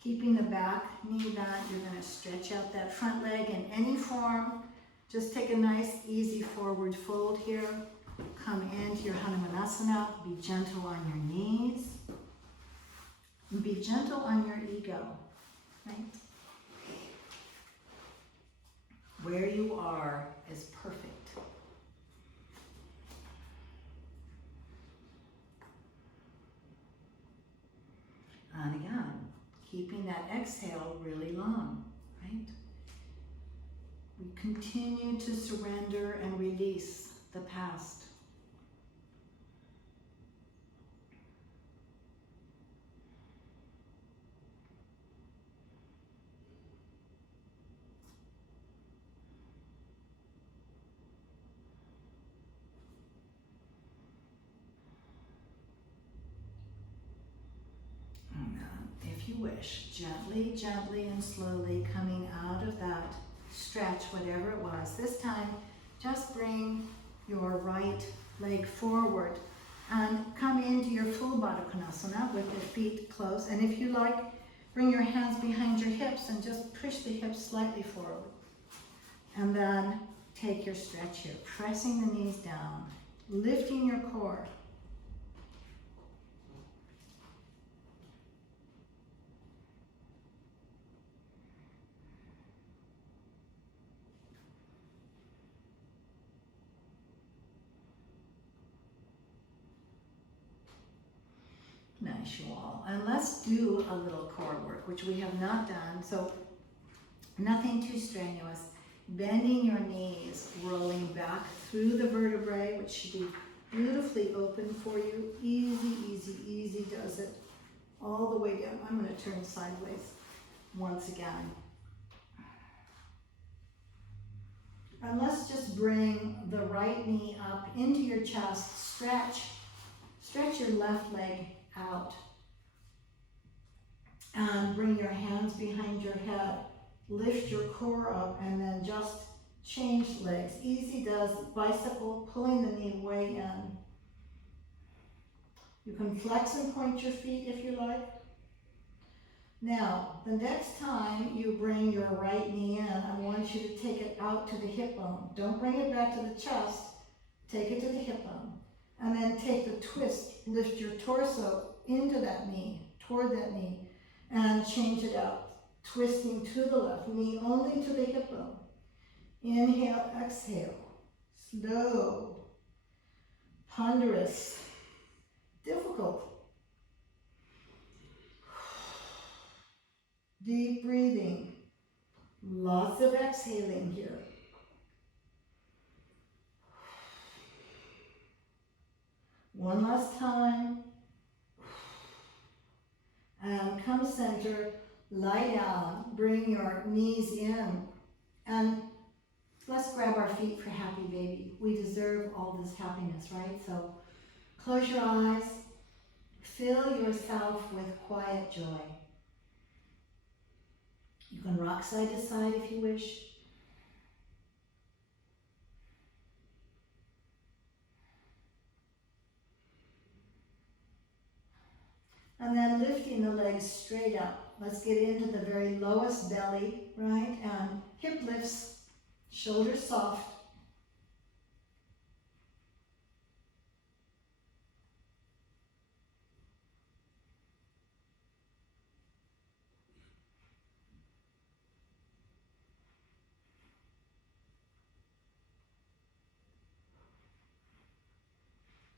Keeping the back knee bent, you're going to stretch out that front leg in any form. Just take a nice, easy forward fold here. Come into your Hanumanasana. Be gentle on your knees. And be gentle on your ego, right? Where you are is perfect. And again, keeping that exhale really long, right? We continue to surrender and release the past. If you wish, gently, gently and slowly coming out of that stretch, whatever it was. This time, just bring your right leg forward and come into your full Baddha Konasana with your feet close. And if you like, bring your hands behind your hips and just push the hips slightly forward. And then take your stretch here, pressing the knees down, lifting your core. Nice, you all. And let's do a little core work, which we have not done. So nothing too strenuous. Bending your knees, rolling back through the vertebrae, which should be beautifully open for you. Easy, easy, easy does it. All the way down. I'm going to turn sideways once again. And let's just bring the right knee up into your chest. Stretch your left leg out. And bring your hands behind your head. lift your core up and then just change legs. Easy does bicycle, pulling the knee way in. You can flex and point your feet if you like. Now, the next time you bring your right knee in, I want you to take it out to the hip bone. Don't bring it back to the chest. Take it to the hip bone. And then take the twist. Lift your torso into that knee, toward that knee, and change it out. Twisting to the left, knee only to the hip bone. Inhale, exhale. Slow. Ponderous. Difficult. Deep breathing. Lots of exhaling here. One last time. And come center, lie down, bring your knees in. And let's grab our feet for happy baby. We deserve all this happiness, right? So close your eyes. Fill yourself with quiet joy. You can rock side to side if you wish. And then lifting the legs straight up. Let's get into the very lowest belly, right? And hip lifts, shoulders soft.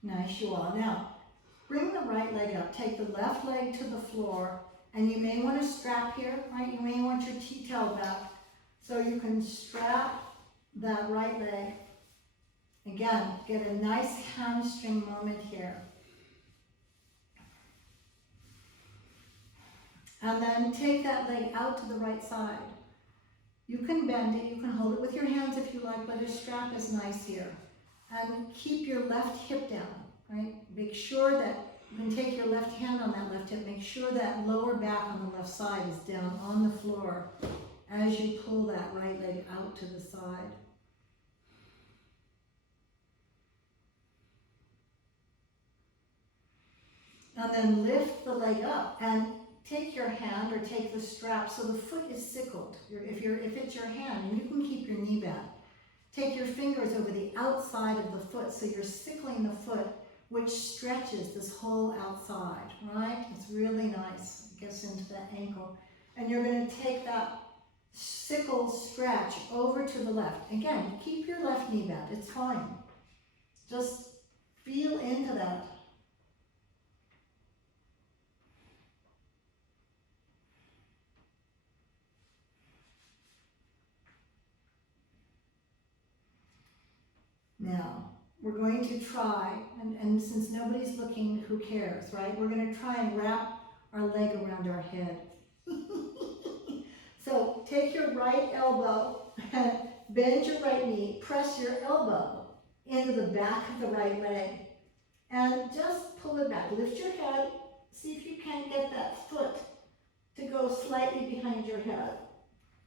Nice, you all. Now, bring the right leg up. Take the left leg to the floor. And you may want to strap here, right? You may want your T-tail back. So you can strap that right leg. Again, get a nice hamstring moment here. And then take that leg out to the right side. You can bend it, you can hold it with your hands if you like, but a strap is nice here. And keep your left hip down, right? Make sure that you can take your left hand on that left hip. Make sure that lower back on the left side is down on the floor as you pull that right leg out to the side. And then lift the leg up and take your hand or take the strap so the foot is sickled. If it's your hand, and you can keep your knee back. Take your fingers over the outside of the foot so you're sickling the foot, which stretches this whole outside, right? It's really nice. It gets into that ankle. And you're going to take that sickle stretch over to the left. Again, keep your left knee bent. It's fine. Just feel into that. Now, we're going to try, and since nobody's looking, who cares, right? We're going to try and wrap our leg around our head. So take your right elbow and bend your right knee, press your elbow into the back of the right leg, and just pull it back. Lift your head, see if you can get that foot to go slightly behind your head.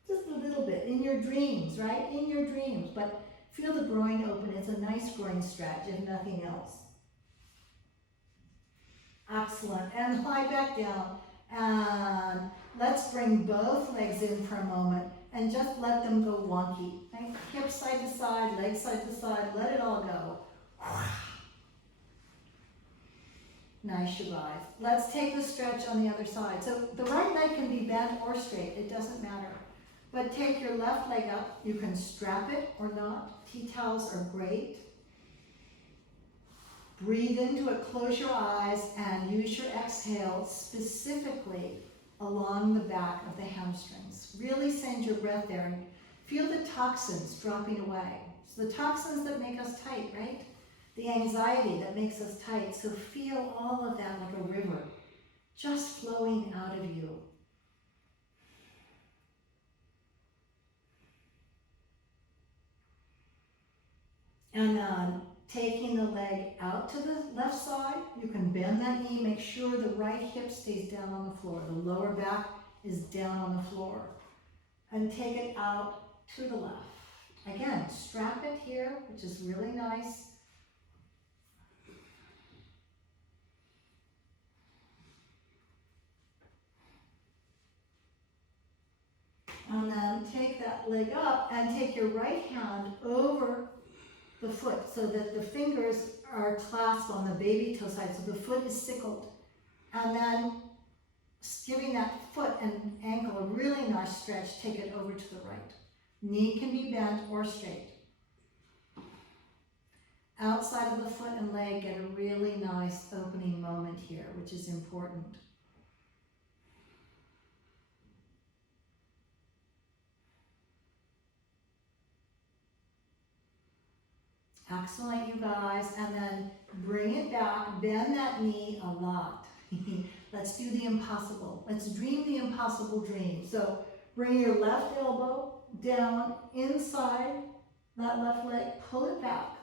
Just a little bit, in your dreams, right? In your dreams, but feel the groin open. It's a nice groin stretch, if nothing else. Excellent. And lie back down. And let's bring both legs in for a moment and just let them go wonky. Right? Hip side to side, leg side to side. Let it all go. Nice, you guys. Let's take the stretch on the other side. So the right leg can be bent or straight. It doesn't matter. But take your left leg up. You can strap it or not. Tea-towels are great. Breathe into it, close your eyes, and use your exhale specifically along the back of the hamstrings. Really send your breath there and feel the toxins dropping away. So the toxins that make us tight, right? The anxiety that makes us tight. So feel all of that like a river just flowing out of you. And then taking the leg out to the left side, you can bend that knee, make sure the right hip stays down on the floor. The lower back is down on the floor. and take it out to the left. Again, strap it here, which is really nice. And then take that leg up and take your right hand over the foot so that the fingers are clasped on the baby toe side, so the foot is sickled. And then giving that foot and ankle a really nice stretch, take it over to the right. Knee can be bent or straight. Outside of the foot and leg, get a really nice opening moment here, which is important. Excellent, you guys. And then bring it back, bend that knee a lot. Let's do the impossible. Let's dream the impossible dream. So bring your left elbow down inside that left leg, pull it back.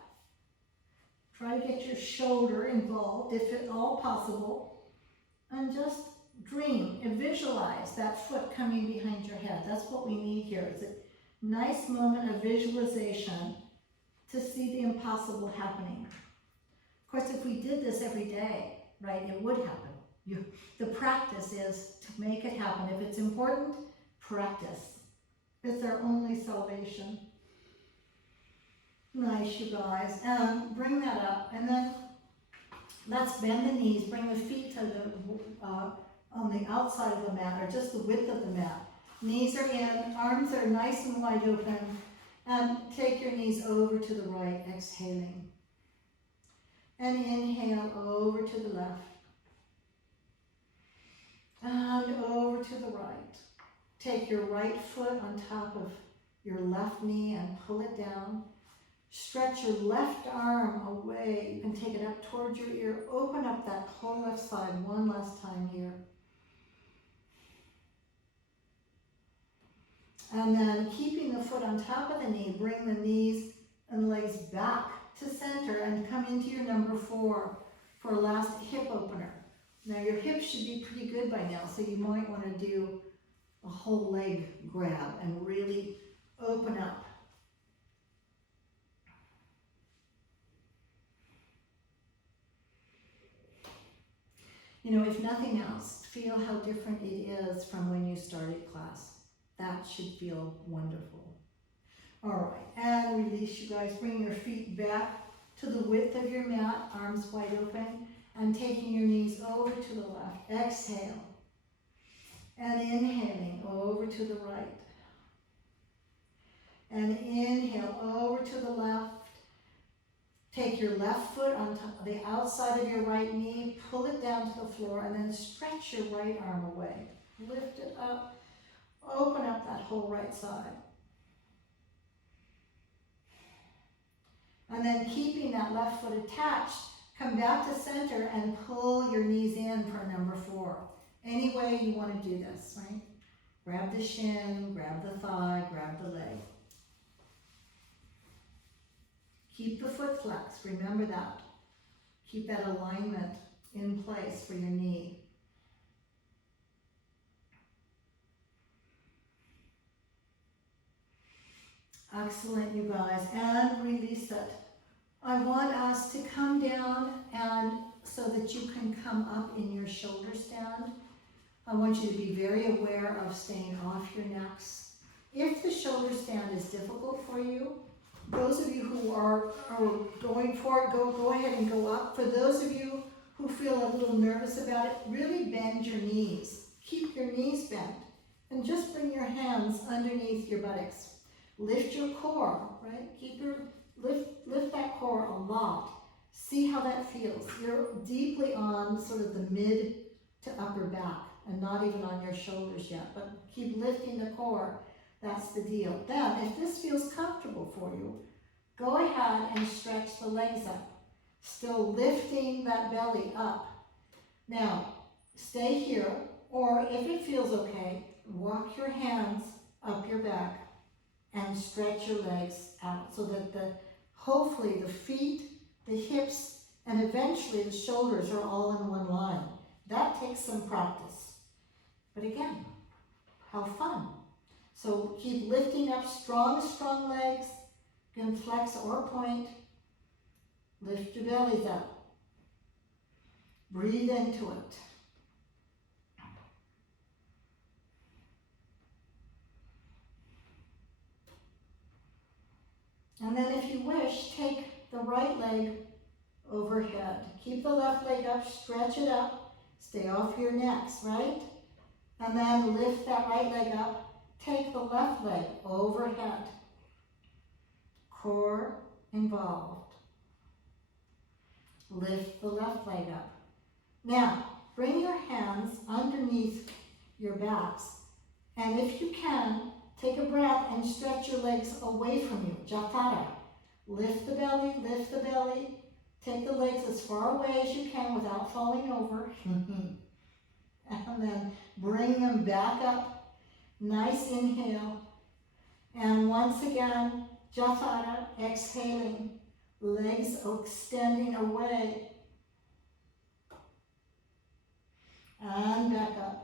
Try to get your shoulder involved if at all possible. And just dream and visualize that foot coming behind your head. That's what we need here. It's a nice moment of visualization to see the impossible happening. Of course, if we did this every day, right, it would happen. The practice is to make it happen. If it's important, practice. It's our only salvation. Nice, you guys. Bring that up, and then let's bend the knees. Bring the feet to the on the outside of the mat, or just the width of the mat. Knees are in, arms are nice and wide open. And take your knees over to the right, exhaling. And inhale over to the left. And over to the right. Take your right foot on top of your left knee and pull it down. Stretch your left arm away. You can take it up towards your ear. Open up that whole left side one last time here. And then keeping the foot on top of the knee, bring the knees and legs back to center and come into your number 4 for a last hip opener. Now your hips should be pretty good by now, so you might want to do a whole leg grab and really open up. You know, if nothing else, feel how different it is from when you started class. That should feel wonderful. All right, and release, you guys. Bring your feet back to the width of your mat, arms wide open, and taking your knees over to the left. Exhale. And inhaling over to the right. And inhale over to the left. Take your left foot on top, the outside of your right knee, pull it down to the floor, and then stretch your right arm away. Lift it up. Open up that whole right side. And then keeping that left foot attached, come back to center and pull your knees in for number 4. Any way you want to do this, right? Grab the shin, grab the thigh, grab the leg. Keep the foot flexed, remember that. Keep that alignment in place for your knee. Excellent, you guys, and release it. I want us to come down and so that you can come up in your shoulder stand. I want you to be very aware of staying off your necks. If the shoulder stand is difficult for you, those of you who are going for it, go ahead and go up. For those of you who feel a little nervous about it, really bend your knees. Keep your knees bent and just bring your hands underneath your buttocks. Lift your core, right? Lift that core a lot. See how that feels. You're deeply on sort of the mid to upper back and not even on your shoulders yet, but keep lifting the core. That's the deal. Then, if this feels comfortable for you, go ahead and stretch the legs up. Still lifting that belly up. Now, stay here, or if it feels okay, walk your hands up your back and stretch your legs out so that hopefully the feet, the hips, and eventually the shoulders are all in one line. That takes some practice. But again, how fun. So keep lifting up, strong, strong legs. You can flex or point. Lift your bellies up. Breathe into it. And then if you wish, take the right leg overhead. Keep the left leg up, stretch it up, stay off your necks, right? And then lift that right leg up, take the left leg overhead. Core involved. Lift the left leg up. Now, bring your hands underneath your backs, and if you can, take a breath and stretch your legs away from you, Jatara. Lift the belly, take the legs as far away as you can without falling over. And then bring them back up, nice inhale. And once again, Jatara, exhaling, legs extending away. And back up.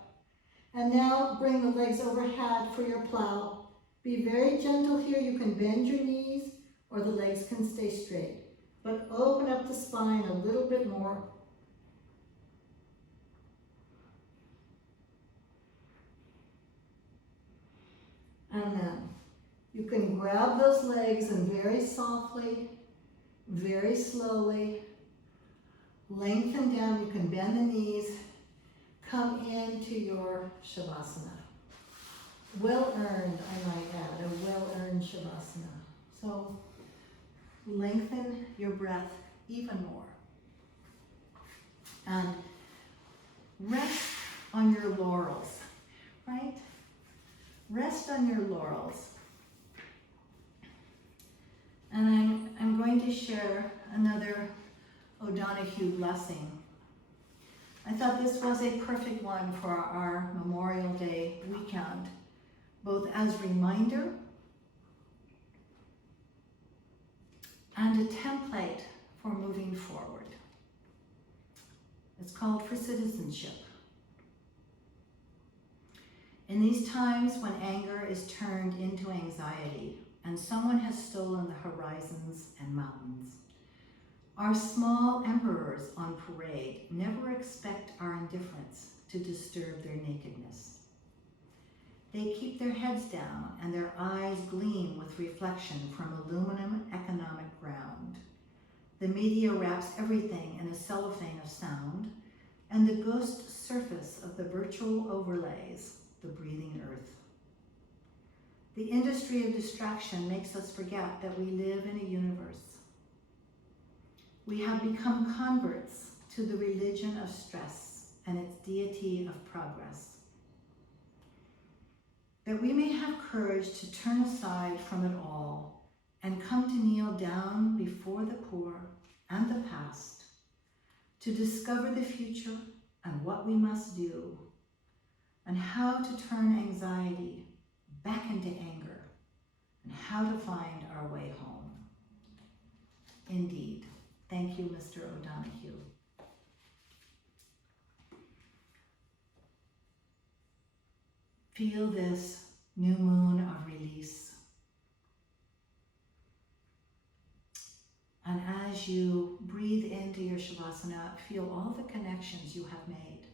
And now bring the legs overhead for your plow. Be very gentle here. You can bend your knees or the legs can stay straight. But open up the spine a little bit more. And then you can grab those legs and very softly, very slowly, lengthen down. You can bend the knees. Come into your Shavasana. Well earned, I might add, a well-earned Shavasana. So lengthen your breath even more. And rest on your laurels, right? Rest on your laurels. And I'm going to share another O'Donoghue blessing. I thought this was a perfect one for our Memorial Day weekend, both as a reminder and a template for moving forward. It's called For Citizenship. In these times when anger is turned into anxiety and someone has stolen the horizons and mountains, our small emperors on parade never expect our indifference to disturb their nakedness. They keep their heads down and their eyes gleam with reflection from aluminum economic ground. The media wraps everything in a cellophane of sound, and the ghost surface of the virtual overlays the breathing earth. The industry of distraction makes us forget that we live in a universe. We have become converts to the religion of stress and its deity of progress. That we may have courage to turn aside from it all and come to kneel down before the poor and the past, to discover the future and what we must do, and how to turn anxiety back into anger, and how to find our way home. Indeed. Thank you, Mr. O'Donoghue. Feel this new moon of release. And as you breathe into your Shavasana, feel all the connections you have made.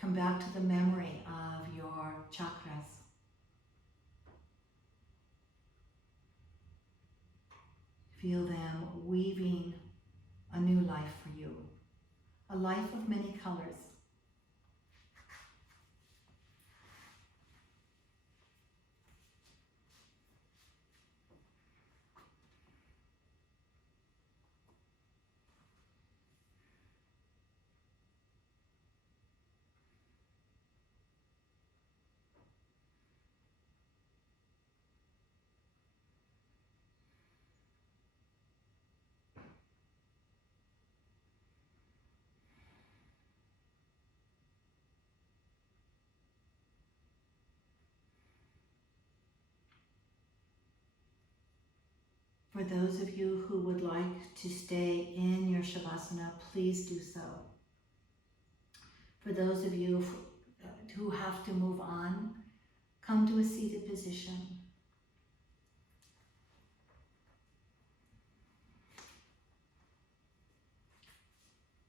Come back to the memory of your chakras. Feel them weaving a new life for you, a life of many colors. For those of you who would like to stay in your Shavasana, please do so. For those of you who have to move on, come to a seated position.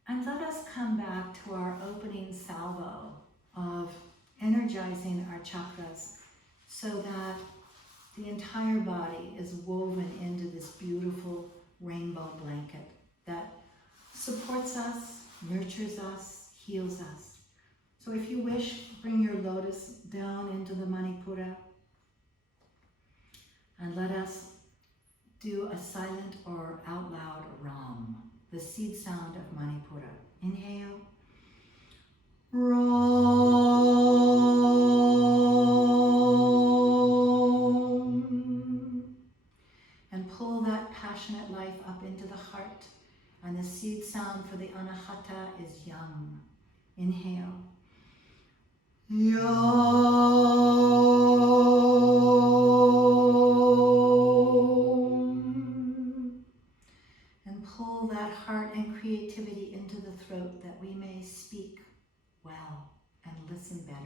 And let us come back to our opening salvo of energizing our chakras so that the entire body is woven into this beautiful rainbow blanket that supports us, nurtures us, heals us. So if you wish, bring your lotus down into the Manipura and let us do a silent or out loud Ram, the seed sound of Manipura. Inhale. Ram. And pull that passionate life up into the heart. And the seed sound for the Anahata is Yam. Inhale. Yam. And pull that heart and creativity into the throat that we may speak well and listen better.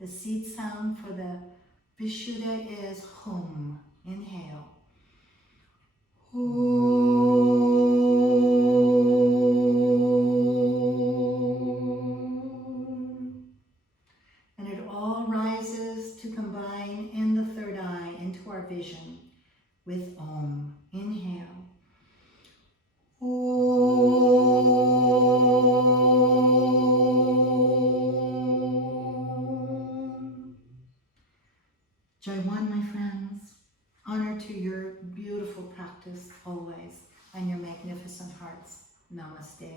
The seed sound for the Vishuddha is Hum. Inhale. Hum. And it all rises to combine in the third eye into our vision with Om. Inhale. Om. Joy one, my friends. Honor to your beautiful practice always and your magnificent hearts. Namaste.